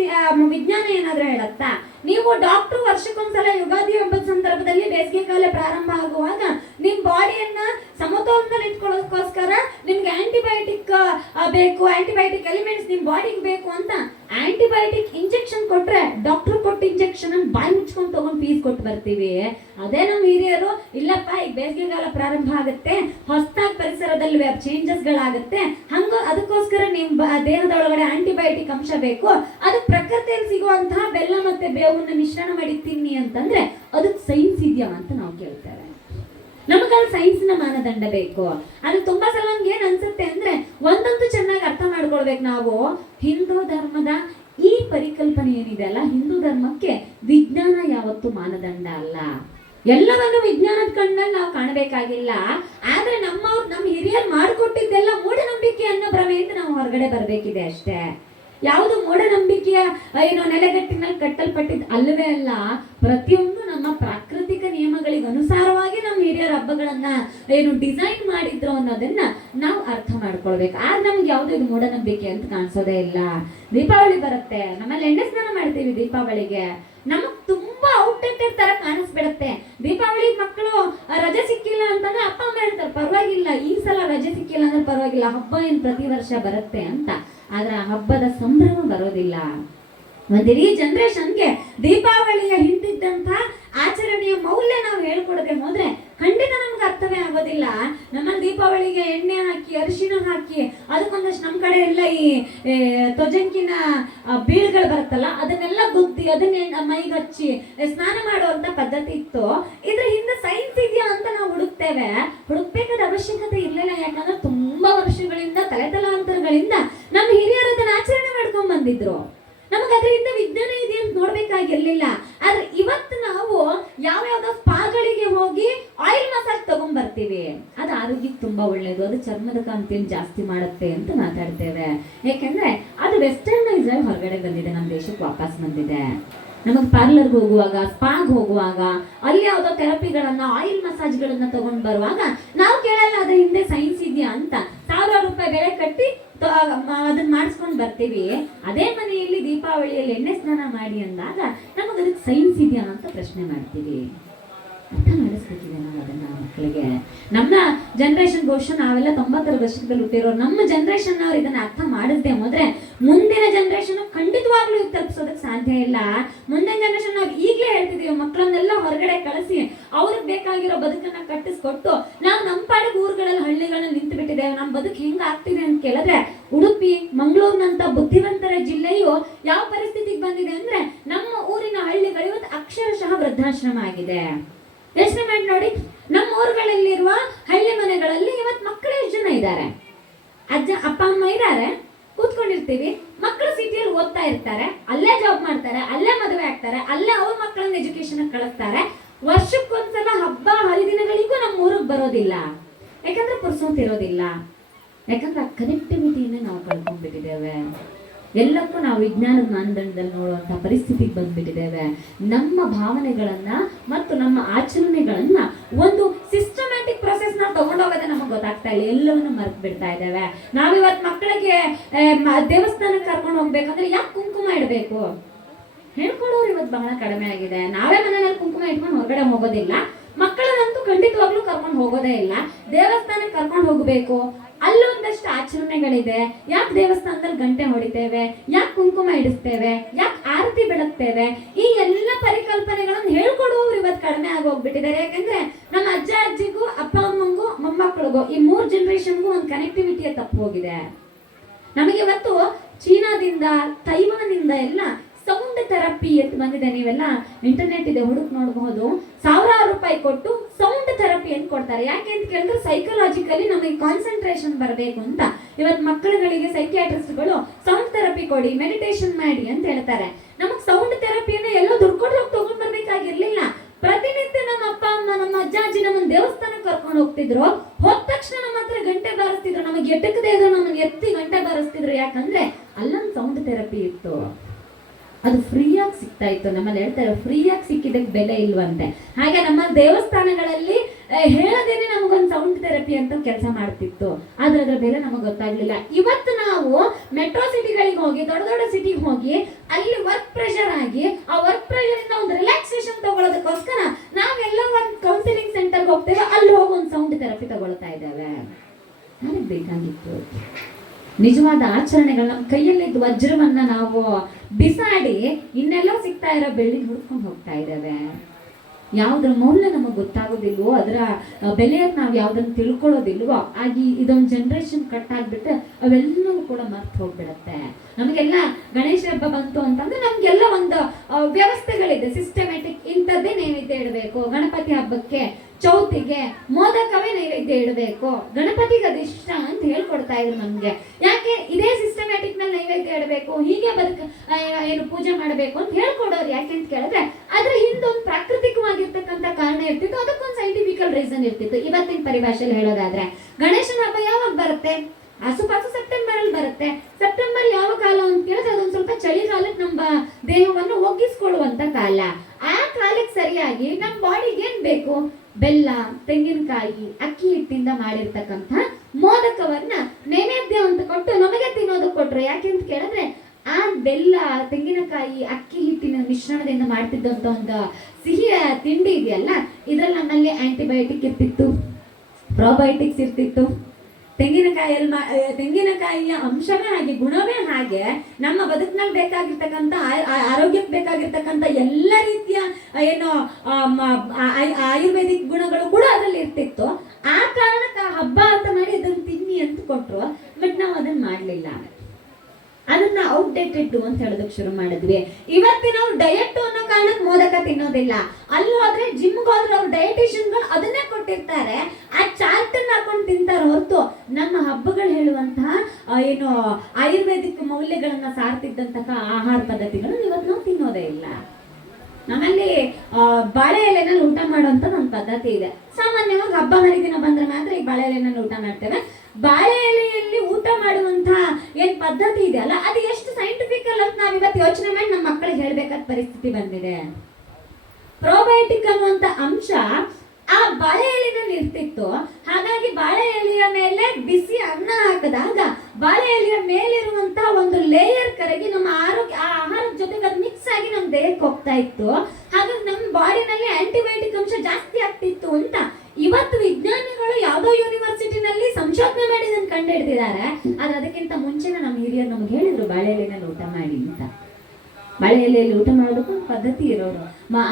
ವಿಜ್ಞಾನ ಏನಾದ್ರೂ ಹೇಳತ್ತಾ? ನೀವು ಡಾಕ್ಟರ್ ವರ್ಷಕ್ಕೊಂದ್ಸಲ ಯುಗಾದಿ ಹಬ್ಬದ ಸಂದರ್ಭದಲ್ಲಿ ಬೇಸಿಗೆ ಕಾಲ ಪ್ರಾರಂಭ ಆಗುವಾಗ ನಿಮ್ ಬಾಡಿಯನ್ನ ಸಮತೋಲನದಲ್ಲಿ ಇಟ್ಕೊಳ್ಳೋದಕ್ಕೋಸ್ಕರ ನಿಮ್ಗೆ ಆಂಟಿಬಯೋಟಿಕ್ ಬೇಕು, ಆಂಟಿಬಯೋಟಿಕ್ ಎಲಿಮೆಂಟ್ಸ್ ನಿಮ್ ಬಾಡಿಗೆ ಬೇಕು ಅಂತ ಆಂಟಿಬಯೋಟಿಕ್ ಇಂಜೆಕ್ಷನ್ ಕೊಟ್ರೆ ಡಾಕ್ಟರ್ ಕೊಟ್ಟ ಇಂಜೆಕ್ಷನ್ ಅನ್ನು ಬಾಯಿ ಮುಚ್ಕೊಂಡು ತಗೊಂಡು ಫೀಸ್ ಕೊಟ್ಟು ಬರ್ತೀವಿ. ಅದೇ ನಮ್ಮ ಹಿರಿಯರು, ಇಲ್ಲಪ್ಪ ಈಗ ಬೇಸಿಗೆಗಾಲ ಪ್ರಾರಂಭ ಆಗುತ್ತೆ, ಹೊಸದಾಗಿ ಪರಿಸರದಲ್ಲಿ ಚೇಂಜಸ್ ಗಳಾಗುತ್ತೆ, ಅದಕ್ಕೋಸ್ಕರ ನಿಮ್ ದೇಹದೊಳಗಡೆ ಆಂಟಿಬಯೋಟಿಕ್ ಅಂಶ ಬೇಕು, ಅದು ಪ್ರಕೃತಿಯಲ್ಲಿ ಸಿಗುವಂತಹ ಬೆಲ್ಲ ಮತ್ತೆ ಬೇವನ್ನ ಮಿಶ್ರಣ ಮಾಡಿ ತಿನ್ನಿ ಅಂತಂದ್ರೆ ಅದಕ್ಕೆ ಸೈನ್ಸ್ ಇದೆಯಾ ಅಂತ ನಾವು ಕೇಳ್ತೇವೆ. ನಮಗಲ್ಲಿ ಸೈನ್ಸ್ನ ಮಾನದಂಡ ಬೇಕು. ಅದು ತುಂಬಾ ಸಲ ನಮ್ಗೆ ಏನ್ ಅನ್ಸುತ್ತೆ ಅಂದ್ರೆ, ಒಂದಂತೂ ಚೆನ್ನಾಗಿ ಅರ್ಥ ಮಾಡ್ಕೊಳ್ಬೇಕು ನಾವು, ಹಿಂದೂ ಧರ್ಮದ ಈ ಪರಿಕಲ್ಪನೆ ಏನಿದೆ ಅಲ್ಲ, ಹಿಂದೂ ಧರ್ಮಕ್ಕೆ ವಿಜ್ಞಾನ ಯಾವತ್ತೂ ಮಾನದಂಡ ಅಲ್ಲ. ಎಲ್ಲವನ್ನು ವಿಜ್ಞಾನದ ಕಣ್ಣಲ್ಲಿ ನಾವು ಕಾಣಬೇಕಾಗಿಲ್ಲ. ಆದ್ರೆ ನಮ್ಮ ಹಿರಿಯರು ಮಾಡಿಕೊಟ್ಟಿದ್ದೆಲ್ಲ ಮೂಢನಂಬಿಕೆ ಅನ್ನೋ ಭ್ರಮೆಯಿಂದ ನಾವು ಹೊರಗಡೆ ಬರಬೇಕಿದೆ ಅಷ್ಟೇ. ಯಾವುದು ಮೂಢನಂಬಿಕೆಯ ನೆಲೆಗಟ್ಟಿನಲ್ಲಿ ಕಟ್ಟಲ್ಪಟ್ಟಿದ್ದು ಅಲ್ಲವೇ ಅಲ್ಲ. ಪ್ರತಿಯೊಂದು ನಮ್ಮ ಪ್ರಾಕೃತಿಕ ನಿಯಮಗಳಿಗೆ ಅನುಸಾರವಾಗಿ ನಮ್ಮ ಹಿರಿಯರ ಹಬ್ಬಗಳನ್ನ ಡಿಸೈನ್ ಮಾಡಿದ್ರು ಅನ್ನೋದನ್ನ ನಾವು ಅರ್ಥ ಮಾಡ್ಕೊಳ್ಬೇಕು. ಆಗ ನಮ್ಗೆ ಯಾವ್ದು ಇದು ಮೂಢನಂಬಿಕೆ ಅಂತ ಕಾಣಿಸೋದೇ ಇಲ್ಲ. ದೀಪಾವಳಿ ಬರುತ್ತೆ, ನಮ್ಮಲ್ಲಿ ಎಣ್ಣೆ ಸ್ನಾನ ಮಾಡ್ತೀವಿ ದೀಪಾವಳಿಗೆ, ನಮಗ್ ತುಂಬಾ ಔಟ್ಡೇಟೆಡ್ ತರ ಕಾಣಿಸ್ಬಿಡತ್ತೆ. ದೀಪಾವಳಿ ಮಕ್ಕಳು ರಜೆ ಸಿಕ್ಕಿಲ್ಲ ಅಂತಂದ್ರೆ ಅಪ್ಪ ಅಮ್ಮ ಹೇಳ್ತಾರೆ, ಪರವಾಗಿಲ್ಲ ಈ ಸಲ ರಜೆ ಸಿಕ್ಕಿಲ್ಲ ಅಂದ್ರೆ ಪರವಾಗಿಲ್ಲ, ಹಬ್ಬ ಏನ್ ಪ್ರತಿ ವರ್ಷ ಬರುತ್ತೆ ಅಂತ. ಆದ್ರೆ ಆ ಹಬ್ಬದ ಸಂಭ್ರಮ ಬರೋದಿಲ್ಲ. ಒಂದಿಡೀ ಜನರೇಷನ್ಗೆ ದೀಪಾವಳಿಯ ಹಿಂದಿದ್ದಂತ ಆಚರಣೆಯ ಮೌಲ್ಯ ನಾವು ಹೇಳ್ಕೊಡದೆ ಹೋದ್ರೆ ಖಂಡಿತ ನಮ್ಗೆ ಅರ್ಥವೇ ಆಗೋದಿಲ್ಲ. ನಮ್ಮಲ್ಲಿ ದೀಪಾವಳಿಗೆ ಎಣ್ಣೆ ಹಾಕಿ, ಅರಿಶಿನ ಹಾಕಿ, ಅದಕ್ಕೊಂದಷ್ಟು ನಮ್ಮ ಕಡೆ ಎಲ್ಲ ಈ ತೊಜಂಕಿನ ಬೀಳ್ಗಳು ಬರುತ್ತಲ್ಲ, ಅದನ್ನೆಲ್ಲ ಗುದ್ದಿ ಅದನ್ನ ಮೈಗಚ್ಚಿ ಸ್ನಾನ ಮಾಡುವಂತ ಪದ್ಧತಿ ಇತ್ತು. ಇದ್ರ ಹಿಂದೆ ಸೈನ್ಸ್ ಇದೆಯಾ ಅಂತ ನಾವು ಹುಡುಕ್ಬೇಕಾದ ಅವಶ್ಯಕತೆ ಇರಲಿಲ್ಲ. ಯಾಕಂದ್ರೆ ತುಂಬಾ ವರ್ಷಗಳಿಂದ ತಲೆತಲಾಂತರಗಳಿಂದ ನಮ್ಮ ಹಿರಿಯರು ಅದನ್ನ ಆಚರಣೆ ಮಾಡ್ಕೊಂಡ್ ಬಂದಿದ್ರು. ನಮಗೆ ಅದರಿಂದ ವಿಜ್ಞಾನ ಇದೆ ಅಂತ ನೋಡ್ಬೇಕಾಗಿರ್ಲಿಲ್ಲ. ಆದ್ರೆ ಇವತ್ತು ನಾವು ಯಾವ್ಯಾವ್ದೋ ಸ್ಪಾಗಳಿಗೆ ಹೋಗಿ ಆಯಿಲ್ ಮಸಾಜ್ ತಗೊಂಡ್ ಬರ್ತೀವಿ. ಅದು ಆರೋಗ್ಯಕ್ಕೆ ತುಂಬಾ ಒಳ್ಳೇದು, ಅದು ಚರ್ಮದ ಕಾಂತಿಯನ್ನು ಜಾಸ್ತಿ ಮಾಡುತ್ತೆ ಅಂತ ಮಾತಾಡ್ತೇವೆ. ಯಾಕೆಂದ್ರೆ ಅದು ವೆಸ್ಟರ್ನೈಸ್ ಆಗಿ ಹೊರಗಡೆ ಬಂದಿದೆ, ನಮ್ಮ ದೇಶಕ್ಕೆ ವಾಪಸ್ ಬಂದಿದೆ. ನಮಗೆ ಪಾರ್ಲರ್ಗೆ ಹೋಗುವಾಗ, ಸ್ಪಾಗ್ ಹೋಗುವಾಗ, ಅಲ್ಲಿ ಯಾವ್ದೋ ಥೆರಪಿಗಳನ್ನ, ಆಯಿಲ್ ಮಸಾಜ್ಗಳನ್ನ ತಗೊಂಡ್ ಬರುವಾಗ ನಾವು ಕೇಳಲ್ಲ ಅದ್ರ ಹಿಂದೆ ಸೈನ್ಸ್ ಇದೆಯಾ ಅಂತ. 1000 ರೂಪಾಯಿ ಬೆಲೆ ಕಟ್ಟಿ ಅದನ್ನ ಮಾಡಿಸ್ಕೊಂಡು ಬರ್ತೀವಿ. ಅದೇ ಮನೆಯಲ್ಲಿ ದೀಪಾವಳಿಯಲ್ಲಿ ಎಣ್ಣೆ ಸ್ನಾನ ಮಾಡಿ ಅಂದಾಗ ನಮಗೆ ಅದಕ್ಕೆ ಸೈನ್ಸ್ ಇದೆಯಾ ಅಂತ ಪ್ರಶ್ನೆ ಮಾಡ್ತೀವಿ. ಅರ್ಥ ಮಾಡಿಸ್ಬೇಕಿದೆ ನಾವು ಅದನ್ನ ಮಕ್ಕಳಿಗೆ. ನಮ್ಮ ಜನರೇಷನ್ ಬಹುಶಃ ನಾವೆಲ್ಲ 90ರ ದಶಕದಲ್ಲಿ ಹುಟ್ಟಿರೋರು, ನಮ್ಮ ಜನರೇಷನ್ ಅವ್ರು ಇದನ್ನ ಅರ್ಥ ಮಾಡಿಸ್ದೆ ಹೋದ್ರೆ ಮುಂದಿನ ಜನರೇಷನ್ ಖಂಡಿತವಾಗ್ಲೂ ತಲುಪಿಸೋದಕ್ಕೆ ಸಾಧ್ಯ ಇಲ್ಲ. ಮುಂದಿನ ಜನರೇಷನ್ ನಾವು ಈಗಲೇ ಹೇಳ್ತಿದೀವಿ, ಮಕ್ಕಳನ್ನೆಲ್ಲ ಹೊರಗಡೆ ಕಳಿಸಿ ಅವ್ರಿಗೆ ಬೇಕಾಗಿರೋ ಬದುಕನ್ನ ಕಟ್ಟಿಸ್ಕೊಟ್ಟು ನಾವು ನಮ್ಮ ಪಾಡಿಗೆ ಊರುಗಳಲ್ಲಿ ಹಳ್ಳಿಗಳಲ್ಲಿ ನಿಂತು ಬಿಟ್ಟಿದ್ದೇವೆ. ನಮ್ಮ ಬದುಕು ಹೆಂಗ ಆಗ್ತಿದೆ ಅಂತ ಕೇಳಿದ್ರೆ, ಉಡುಪಿ ಮಂಗಳೂರಿನಂತ ಬುದ್ಧಿವಂತರ ಜಿಲ್ಲೆಯು ಯಾವ ಪರಿಸ್ಥಿತಿಗೆ ಬಂದಿದೆ ಅಂದ್ರೆ, ನಮ್ಮ ಊರಿನ ಹಳ್ಳಿಗಳು ಇವತ್ತು ಅಕ್ಷರಶಃ ವೃದ್ಧಾಶ್ರಮ ಆಗಿದೆ. ಯೋಚನೆ ಮಾಡಿ ನೋಡಿ, ನಮ್ಮ ಊರುಗಳಲ್ಲಿರುವ ಹಳ್ಳಿ ಮನೆಗಳಲ್ಲಿ ಇವತ್ತು ಮಕ್ಕಳು ಎಷ್ಟು ಜನ ಇದ್ದಾರೆ? ಅಜ್ಜ ಅಪ್ಪ ಅಮ್ಮ ಇದ್ದಾರೆ, ಕೂತ್ಕೊಂಡಿರ್ತೀವಿ. ಮಕ್ಕಳು ಸಿಟಿಯಲ್ಲಿ ಓದ್ತಾ ಇರ್ತಾರೆ, ಅಲ್ಲೇ ಜಾಬ್ ಮಾಡ್ತಾರೆ, ಅಲ್ಲೇ ಮದುವೆ ಆಗ್ತಾರೆ, ಅಲ್ಲೇ ಅವ್ರ ಮಕ್ಕಳನ್ನ ಎಜುಕೇಶನ್ ಕಳಿಸ್ತಾರೆ. ವರ್ಷಕ್ಕೊಂದ್ಸಲ ಹಬ್ಬ ಹರಿದಿನಗಳಿಗೂ ನಮ್ಮ ಊರಿಗೆ ಬರೋದಿಲ್ಲ. ಯಾಕಂದ್ರೆ ಪುರ್ಸೊತ್ ಇರೋದಿಲ್ಲ. ಯಾಕಂದ್ರೆ ಆ ಕನೆಕ್ಟಿವಿಟಿಯನ್ನೇ ನಾವು ಕಳ್ಕೊಂಡ್ಬಿಟ್ಟಿದ್ದೇವೆ. ಎಲ್ಲಕ್ಕೂ ನಾವು ವಿಜ್ಞಾನದ ಮಾನದಂಡದಲ್ಲಿ ನೋಡುವಂಥ ಪರಿಸ್ಥಿತಿಗೆ ಬಂದ್ಬಿಟ್ಟಿದ್ದೇವೆ. ನಮ್ಮ ಭಾವನೆಗಳನ್ನ ಮತ್ತು ನಮ್ಮ ಆಚರಣೆಗಳನ್ನ ಒಂದು ಸಿಸ್ಟಮ್ಯಾಟಿಕ್ ಪ್ರೊಸೆಸ್ ನಾವು ತಗೊಂಡೋಗೋದೇ ನಮಗೆ ಗೊತ್ತಾಗ್ತಾ ಇಲ್ಲ. ಎಲ್ಲವನ್ನು ಮರ್ತು ಬಿಡ್ತಾ ಇದ್ದೇವೆ. ನಾವಿವತ್ತು ಮಕ್ಕಳಿಗೆ ದೇವಸ್ಥಾನಕ್ಕೆ ಕರ್ಕೊಂಡು ಹೋಗ್ಬೇಕಂದ್ರೆ ಯಾಕೆ ಕುಂಕುಮ ಇಡಬೇಕು ಹೇಳ್ಕೊಡೋರು ಇವತ್ತು ಬಹಳ ಕಡಿಮೆ ಆಗಿದೆ. ನಾವೇ ಮನೆಯಲ್ಲಿ ಕುಂಕುಮ ಇಟ್ಕೊಂಡು ಹೊರಗಡೆ ಹೋಗೋದಿಲ್ಲ. ಮಕ್ಕಳನ್ನಂತೂ ಖಂಡಿತವಾಗ್ಲೂ ಕರ್ಕೊಂಡು ಹೋಗೋದೇ ಇಲ್ಲ. ದೇವಸ್ಥಾನಕ್ಕೆ ಕರ್ಕೊಂಡು ಹೋಗ್ಬೇಕು, ಅಲ್ಲೊಂದಷ್ಟು ಆಚರಣೆಗಳಿದೆ. ಯಾಕೆ ದೇವಸ್ಥಾನದಲ್ಲಿ ಗಂಟೆ ಹೊಡಿತೇವೆ, ಯಾಕೆ ಕುಂಕುಮ ಇಡಿಸ್ತೇವೆ, ಯಾಕೆ ಆರತಿ ಬೆಳಗ್ತೇವೆ, ಈ ಎಲ್ಲ ಪರಿಕಲ್ಪನೆಗಳನ್ನು ಹೇಳ್ಕೊಡುವವರು ಇವತ್ತು ಕಡಿಮೆ ಆಗೋಗ್ಬಿಟ್ಟಿದ್ದಾರೆ. ಯಾಕಂದ್ರೆ ನಮ್ಮ ಅಜ್ಜ ಅಜ್ಜಿಗೂ ಅಪ್ಪ ಅಮ್ಮಂಗೂ ಮೊಮ್ಮಕ್ಕಳಿಗೂ ಈ 3 ಜನರೇಷನ್ಗೂ ಒಂದು ಕನೆಕ್ಟಿವಿಟಿಯ ತಪ್ಪು ಹೋಗಿದೆ. ನಮಗೆ ಇವತ್ತು ಚೀನಾದಿಂದ ತೈವಾನಿಂದ ಎಲ್ಲ ಸೌಂಡ್ ಥೆರಪಿ ಅಂತ ಬಂದಿದೆ. ನೀವೆಲ್ಲ ಇಂಟರ್ನೆಟ್ ಇದೆ, ಹುಡುಕ್ ನೋಡಬಹುದು. ಸಾವಿರಾರು ರೂಪಾಯಿ ಕೊಟ್ಟು ಸೌಂಡ್ ಥೆರಪಿ ಅಂತ ಕೊಡ್ತಾರೆ. ಯಾಕೆ ಅಂತ ಕೇಳಿದ್ರೆ ಸೈಕಲಾಜಿಕಲಿ ನಮಗೆ ಕಾನ್ಸಂಟ್ರೇಷನ್ ಬರಬೇಕು ಅಂತ ಇವತ್ತು ಮಕ್ಕಳುಗಳಿಗೆ ಸೈಕಿಯಾಟ್ರಿಸ್ಟ್ಗಳು ಸೌಂಡ್ ಥೆರಪಿ ಕೊಡಿ, ಮೆಡಿಟೇಷನ್ ಮಾಡಿ ಅಂತ ಹೇಳ್ತಾರೆ. ನಮಗೆ ಸೌಂಡ್ ಥೆರಪಿಯನ್ನು ಎಲ್ಲೋ ದುಡ್ಡು ಕೊಟ್ಟು ಹೋಗಿ ತಗೊಂಡ್ ಬರ್ಬೇಕಾಗಿರ್ಲಿಲ್ಲ. ಪ್ರತಿನಿತ್ಯ ನಮ್ಮ ಅಪ್ಪ ಅಮ್ಮ ನಮ್ಮ ಅಜ್ಜ ಅಜ್ಜಿ ನಮ್ಮನ್ನ ದೇವಸ್ಥಾನಕ್ಕೆ ಕರ್ಕೊಂಡು ಹೋಗ್ತಿದ್ರು. ಹೋದ ತಕ್ಷಣ ನಮ್ಮ ಹತ್ರ ಗಂಟೆ ಬಾರಿಸ್ತಿದ್ರು. ನಮಗೆ ಎಟ್ಟಕದೇ ಇದ್ರು ನಮ್ಮನ್ನ ಎತ್ತಿ ಗಂಟೆ ಬಾರಿಸ್ತಿದ್ರು. ಯಾಕಂದ್ರೆ ಅಲ್ಲೊಂದು ಸೌಂಡ್ ಥೆರಪಿ ಇತ್ತು, ಅದು ಫ್ರೀಯಾಗಿ ಸಿಗ್ತಾ ಇತ್ತು. ನಮ್ಮಲ್ಲಿ ಹೇಳ್ತಾರೆ ಫ್ರೀಯಾಗಿ ಸಿಕ್ಕಿದ್ದಕ್ಕೆ ಬೆಲೆ ಇಲ್ವಂತೆ. ಹಾಗೆ ನಮ್ಮ ದೇವಸ್ಥಾನಗಳಲ್ಲಿ ಹೇಳದೇನೆ ನಮಗೊಂದು ಸೌಂಡ್ ಥೆರಪಿ ಅಂತ ಕೆಲಸ ಮಾಡ್ತಿತ್ತು. ಆದ್ರೆ ಅದರ ಬೆಲೆ ನಮಗೆ ಗೊತ್ತಾಗ್ಲಿಲ್ಲ. ಇವತ್ತು ನಾವು ಮೆಟ್ರೋ ಸಿಟಿಗಳಿಗೆ ಹೋಗಿ, ದೊಡ್ಡ ದೊಡ್ಡ ಸಿಟಿಗೆ ಹೋಗಿ ಅಲ್ಲಿ ವರ್ಕ್ ಪ್ರೆಷರ್ ಆಗಿ ಆ ವರ್ಕ್ ಪ್ರೆಷರ್ ಇಂದ ಒಂದು ರಿಲ್ಯಾಕ್ಸೇಷನ್ ತಗೊಳ್ಳೋದಕ್ಕೋಸ್ಕರ ನಾವೆಲ್ಲ ಒಂದು ಕೌನ್ಸಿಲಿಂಗ್ ಸೆಂಟರ್ಗೆ ಹೋಗ್ತೇವೆ, ಅಲ್ಲಿ ಹೋಗಿ ಒಂದು ಸೌಂಡ್ ಥೆರಪಿ ತಗೊಳ್ತಾ ಇದ್ದೇವೆ. ನನಗೆ ಬೇಕಾಗಿತ್ತು ನಿಜವಾದ ಆಚರಣೆಗಳು. ನಮ್ಮ ಕೈಯಲ್ಲಿದ್ದ ವಜ್ರವನ್ನ ನಾವು ಬಿಸಾಡಿ ಇನ್ನೆಲ್ಲ ಸಿಗ್ತಾ ಇರೋ ಬೆಳ್ಳಿ ಹುಡ್ಕೊಂಡು ಹೋಗ್ತಾ ಇದ್ದೇವೆ. ಯಾವುದ್ರ ಮೌಲ್ಯ ನಮಗೆ ಗೊತ್ತಾಗೋದಿಲ್ವೋ, ಅದರ ಬೆಲೆಯನ್ನು ನಾವು ಯಾವುದನ್ನು ತಿಳ್ಕೊಳ್ಳೋದಿಲ್ವೋ, ಆಗಿ ಇದೊಂದು ಜನರೇಷನ್ ಕಟ್ ಆಗ್ಬಿಟ್ಟು ಅವೆಲ್ಲವೂ ಕೂಡ ಮರ್ತು ಹೋಗ್ಬಿಡತ್ತೆ. ನಮಗೆಲ್ಲ ಗಣೇಶ ಹಬ್ಬ ಬಂತು ಅಂತಂದ್ರೆ ನಮ್ಗೆಲ್ಲ ಒಂದು ವ್ಯವಸ್ಥೆಗಳಿದೆ, ಸಿಸ್ಟಮ್ಯಾಟಿಕ್. ಇಂಥದ್ದೇ ನೈವೇದ್ಯ ಇಡಬೇಕು. ಗಣಪತಿ ಹಬ್ಬಕ್ಕೆ ಚೌತಿಗೆ ಮೋದಕವೇ ನೈವೇದ್ಯ ಇಡಬೇಕು, ಗಣಪತಿಗೆ ಅದಿಷ್ಟ ಅಂತ ಹೇಳ್ಕೊಡ್ತಾ ಇದ್ರು ನಮ್ಗೆ. ಯಾಕೆ ಇದೇ ಸಿಸ್ಟಮ್ಯಾಟಿಕ್ ನಲ್ಲಿ ನೈವೇದ್ಯ ಇಡಬೇಕು, ಹೀಗೆ ಏನು ಪೂಜೆ ಮಾಡಬೇಕು ಅಂತ ಹೇಳ್ಕೊಡೋರು. ಯಾಕೆ ಅಂತ ಕೇಳಿದ್ರೆ ಅದ್ರ ಹಿಂದೊಂದು ಪ್ರಾಕೃತಿಕವಾಗಿರ್ತಕ್ಕಂಥ ಕಾರಣ ಇರ್ತಿತ್ತು, ಅದಕ್ಕೊಂದು ಸೈಂಟಿಫಿಕಲ್ ರೀಸನ್ ಇರ್ತಿತ್ತು. ಇವತ್ತಿನ ಪರಿಭಾಷೆಯಲ್ಲಿ ಹೇಳೋದಾದ್ರೆ ಗಣೇಶನ ಹಬ್ಬ ಯಾವಾಗ ಬರುತ್ತೆ? ಆಸುಪಾಸು ಸೆಪ್ಟೆಂಬರ್ ಅಲ್ಲಿ ಬರುತ್ತೆ. ಸೆಪ್ಟೆಂಬರ್ ಯಾವ ಕಾಲ ಅಂತ ಕೇಳಿದ್ರೆ ಅದೊಂದು ಸ್ವಲ್ಪ ಚಳಿಗಾಲಕ್ಕೆ ನಮ್ಮ ದೇಹವನ್ನು ಒಗ್ಗಿಸ್ಕೊಳ್ಳುವಂತ ಕಾಲ. ಆ ಕಾಲಕ್ಕೆ ಸರಿಯಾಗಿ ನಮ್ಮ ಬಾಡಿಗೆ ಏನ್ ಬೇಕು? ಬೆಲ್ಲ, ತೆಂಗಿನಕಾಯಿ, ಅಕ್ಕಿ ಹಿಟ್ಟಿಂದ ಮಾಡಿರ್ತಕ್ಕಂಥ ಮೋದಕವನ್ನ ನೈವೇದ್ಯ ಅಂತ ಕೊಟ್ಟು ನಮಗೆ ತಿನ್ನೋದಕ್ಕೆ ಕೊಟ್ರು. ಯಾಕೆ ಅಂತ ಕೇಳಿದ್ರೆ ಆ ಬೆಲ್ಲ, ತೆಂಗಿನಕಾಯಿ, ಅಕ್ಕಿ ಹಿಟ್ಟಿನ ಮಿಶ್ರಣದಿಂದ ಮಾಡ್ತಿದ್ದಂತ ಒಂದು ಸಿಹಿಯ ತಿಂಡಿ ಇದೆಯಲ್ಲ, ಇದ್ರಲ್ಲಿ ನಮ್ಮಲ್ಲಿ ಆಂಟಿಬಯೋಟಿಕ್ ಇರ್ತಿತ್ತು, ಪ್ರೋಬಯೋಟಿಕ್ಸ್ ಇರ್ತಿತ್ತು. ತೆಂಗಿನಕಾಯಿಯ ಅಂಶವೇ ಹಾಗೆ, ಗುಣವೇ ಹಾಗೆ. ನಮ್ಮ ಬದುಕಿನಲ್ಲಿ ಬೇಕಾಗಿರ್ತಕ್ಕಂಥ ಆರೋಗ್ಯಕ್ಕೆ ಬೇಕಾಗಿರ್ತಕ್ಕಂಥ ಎಲ್ಲ ರೀತಿಯ ಏನು ಆಯುರ್ವೇದಿಕ್ ಗುಣಗಳು ಕೂಡ ಅದರಲ್ಲಿ ಇರ್ತಿತ್ತು. ಆ ಕಾರಣಕ್ಕೆ ಆ ಹಬ್ಬ ಅಂತ ಮಾಡಿ ಅದನ್ನು ತಿನ್ನಿ ಅಂತ ಕೊಟ್ರು. ಬಟ್ ನಾವು ಅದನ್ನ ಮಾಡಲಿಲ್ಲ. ಅದನ್ನ ಔಟ್ಡೇಟೆಡ್ ಅಂತ ಹೇಳೋದಕ್ಕೆ ಶುರು ಮಾಡಿದ್ವಿ. ಇವತ್ತಿನ ಅವ್ರು ಡಯಟ್ ಅನ್ನೋ ಕಾರಣಕ್ಕೆ ಮೋದಕ ತಿನ್ನೋದಿಲ್ಲ. ಅಲ್ಲಿ ಹೋದ್ರೆ ಜಿಮ್ಗೆ ಹೋದ್ರೆ ಅವ್ರ ಡಯಟಿಷಿಯನ್ಗಳು ಅದನ್ನೇ ಕೊಟ್ಟಿರ್ತಾರೆ, ಆ ಚಾರ್ಟ್ ಹಾಕೊಂಡು ತಿಂತಾರೆ ಹೊರತು ನಮ್ಮ ಹಬ್ಬಗಳು ಹೇಳುವಂತಹ ಏನು ಆಯುರ್ವೇದಿಕ್ ಮೌಲ್ಯಗಳನ್ನ ಸಾರ್ತಿದ್ದಂತಹ ಆಹಾರ ಪದ್ಧತಿಗಳನ್ನು ಇವತ್ತು ನಾವು ತಿನ್ನೋದೇ ಇಲ್ಲ. ನಮ್ಮಲ್ಲಿ ಬಾಳೆ ಎಲೆನಲ್ಲಿ ಊಟ ಮಾಡುವಂತ ಒಂದು ಪದ್ಧತಿ ಇದೆ. ಸಾಮಾನ್ಯವಾಗಿ ಹಬ್ಬ ಹರಿದಿನ ಬಂದ್ರೆ ಮಾತ್ರ ಈ ಬಾಳೆ ಎಲೆನಲ್ಲಿ ಊಟ ಮಾಡ್ತೇವೆ. ಬಾಳೆ ಎಲೆಯಲ್ಲಿ ಊಟ ಮಾಡುವಂತ ಏನ್ ಪದ್ಧತಿ ಇದೆಯಲ್ಲ, ಅದು ಎಷ್ಟು ಸೈಂಟಿಫಿಕಲ್ ಅಂತ ನಾವ್ ಇವತ್ತು ಯೋಚನೆ ಮಾಡಿ ನಮ್ಮ ಮಕ್ಕಳಿಗೆ ಹೇಳ್ಬೇಕಾದ ಪರಿಸ್ಥಿತಿ ಬಂದಿದೆ. ಪ್ರೋಬಯೋಟಿಕ್ ಅನ್ನುವಂತ ಅಂಶ ಆ ಬಾಳೆ ಎಲೆನಲ್ಲಿ ಇರ್ತಿತ್ತು. ಹಾಗಾಗಿ ಬಾಳೆ ಎಲೆಯ ಮೇಲೆ ಬಿಸಿ ಅನ್ನ ಹಾಕಿದಾಗ ಬಾಳೆ ಎಲೆಯ ಮೇಲಿರುವಂತಹ ಒಂದು ಲೇಯರ್ ಕರಗಿ ನಮ್ಮ ಆರೋಗ್ಯ ಆ ಆಹಾರದ ಜೊತೆಗೆ ಅದು ಮಿಕ್ಸ್ ಆಗಿ ನಮ್ಮ ದೇಹಕ್ಕೆ ಹೋಗ್ತಾ ಇತ್ತು. ಹಾಗಾಗಿ ನಮ್ಮ ಬಾಡಿನಲ್ಲಿ ಆಂಟಿಬಯೋಟಿಕ್ ಅಂಶ ಜಾಸ್ತಿ ಆಗ್ತಿತ್ತು ಅಂತ ಇವತ್ತು ವಿಜ್ಞಾನಿಗಳು ಯಾವುದೋ ಯೂನಿವರ್ಸಿಟಿನಲ್ಲಿ ಸಂಶೋಧನೆ ಮಾಡಿ ಇದನ್ನು ಕಂಡು ಹಿಡಿದಿದ್ದಾರೆ. ಆದ್ರೆ ಅದಕ್ಕಿಂತ ಮುಂಚೆನೇ ನಮ್ಮ ಹಿರಿಯರು ನಮ್ಗೆ ಹೇಳಿದ್ರು ಬಾಳೆ ಎಲೆನಲ್ಲಿ ಊಟ ಮಾಡಿ ಅಂತ. ಬಾಳೆ ಎಲೆಯಲ್ಲಿ ಊಟ ಮಾಡೋದಕ್ಕೂ ಒಂದು ಪದ್ಧತಿ ಇರೋರು.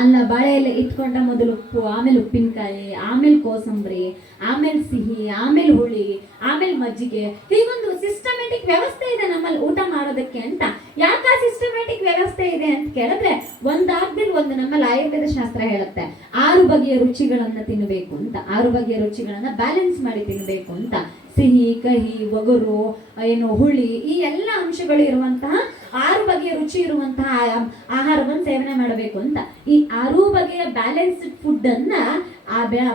ಅಲ್ಲ, ಬಾಳೆ ಎಲೆ ಇಟ್ಕೊಂಡ ಮೊದಲು ಉಪ್ಪು, ಆಮೇಲೆ ಉಪ್ಪಿನಕಾಯಿ, ಆಮೇಲೆ ಕೋಸಂಬರಿ, ಆಮೇಲೆ ಸಿಹಿ, ಆಮೇಲೆ ಹುಳಿ, ಆಮೇಲೆ ಮಜ್ಜಿಗೆ, ಹೀಗೊಂದು ಸಿಸ್ಟಮೆಟಿಕ್ ವ್ಯವಸ್ಥೆ ಇದೆ ನಮ್ಮಲ್ಲಿ ಊಟ ಮಾಡೋದಕ್ಕೆ ಅಂತ. ಯಾಕೆ ಸಿಸ್ಟಮೆಟಿಕ್ ವ್ಯವಸ್ಥೆ ಇದೆ ಅಂತ ಕೇಳಿದ್ರೆ, ಒಂದಾದ್ಮೇಲೆ ಒಂದು ನಮ್ಮಲ್ಲಿ ಆಯುರ್ವೇದ ಶಾಸ್ತ್ರ ಹೇಳುತ್ತೆ 6 ಬಗೆಯ ರುಚಿಗಳನ್ನ ತಿನ್ನಬೇಕು ಅಂತ, 6 ಬಗೆಯ ರುಚಿಗಳನ್ನ ಬ್ಯಾಲೆನ್ಸ್ ಮಾಡಿ ತಿನ್ನಬೇಕು ಅಂತ. ಸಿಹಿ, ಕಹಿ, ಒಗರು, ಹುಳಿ, ಈ ಎಲ್ಲ ಅಂಶಗಳು ಇರುವಂತಹ 6 ಬಗೆಯ ರುಚಿ ಇರುವಂತಹ ಆಹಾರವನ್ನು ಸೇವನೆ ಮಾಡಬೇಕು ಅಂತ. ಈ 6 ಬಗೆಯ ಬ್ಯಾಲೆನ್ಸ್ಡ್ ಫುಡ್ ಅನ್ನ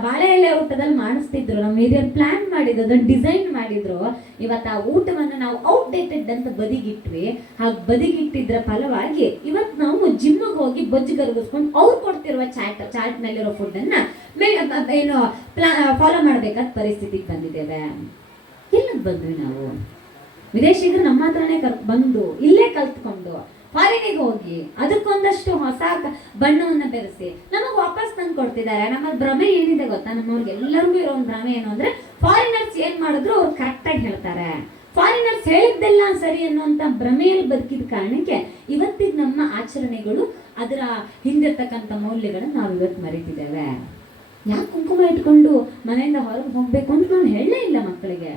ಬಾಳೆ ಎಲೆ ಊಟದಲ್ಲಿ ಮಾಡಿಸ್ತಿದ್ರು. ನಮ್ಮ ಹಿರಿಯರು ಪ್ಲಾನ್ ಮಾಡಿದ್ರು, ಅದನ್ನ ಡಿಸೈನ್ ಮಾಡಿದ್ರು. ಇವತ್ತು ಆ ಊಟವನ್ನು ನಾವು ಔಟ್ಡೇಟೆಡ್ ಅಂತ ಬದಿಗಿಟ್ವಿ. ಹಾಗೆ ಬದಿಗಿಟ್ಟಿದ್ರ ಫಲವಾಗಿ ಇವತ್ತು ನಾವು ಜಿಮ್ಗೆ ಹೋಗಿ ಬೊಜ್ಜು ಗರ್ಗಿಸ್ಕೊಂಡು ಅವ್ರು ಕೊಡ್ತಿರುವ ಚಾರ್ಟ್ ನಲ್ಲಿರೋ ಫುಡ್ ಅನ್ನ ಫಾಲೋ ಮಾಡ್ಬೇಕಾದ ಪರಿಸ್ಥಿತಿಗೆ ಬಂದಿದ್ದೇವೆ. ಎಲ್ಲಿಗೆ ಬಂದ್ವಿ ನಾವು? ವಿದೇಶಿಗರು ನಮ್ಮ ಹತ್ರನೇ ಬಂದು ಇಲ್ಲೇ ಕಲ್ತ್ಕೊಂಡು ಫಾರಿನಿಗೆ ಹೋಗಿ ಅದಕ್ಕೊಂದಷ್ಟು ಹೊಸ ಬಣ್ಣವನ್ನು ಬೆರೆಸಿ ನಮಗೆ ವಾಪಸ್ ತಂದು ಕೊಡ್ತಿದ್ದಾರೆ. ನಮ್ಮ ಭ್ರಮೆ ಏನಿದೆ ಗೊತ್ತಾ? ನಮ್ಮವ್ರಿಗೆ ಎಲ್ಲರಿಗೂ ಇರೋ ಒಂದು ಭ್ರಮೆ ಏನು ಅಂದ್ರೆ, ಫಾರಿನರ್ಸ್ ಏನ್ ಮಾಡಿದ್ರು ಅವ್ರು ಕರೆಕ್ಟಾಗಿ ಹೇಳ್ತಾರೆ, ಫಾರಿನರ್ಸ್ ಹೇಳಿದ್ದೆಲ್ಲ ಸರಿ ಅನ್ನುವಂಥ ಭ್ರಮೆಯಲ್ಲಿ ಬದುಕಿದ ಕಾರಣಕ್ಕೆ ಇವತ್ತಿಗೆ ನಮ್ಮ ಆಚರಣೆಗಳು, ಅದರ ಹಿಂದಿರ್ತಕ್ಕಂಥ ಮೌಲ್ಯಗಳನ್ನು ನಾವು ಇವತ್ತು ಮರೀತಿದ್ದೇವೆ. ಯಾಕೆ ಕುಂಕುಮ ಇಟ್ಕೊಂಡು ಮನೆಯಿಂದ ಹೊರಗೆ ಹೋಗ್ಬೇಕು ಅಂತ ನಾನು ಹೇಳಲೇ ಇಲ್ಲ ಮಕ್ಕಳಿಗೆ.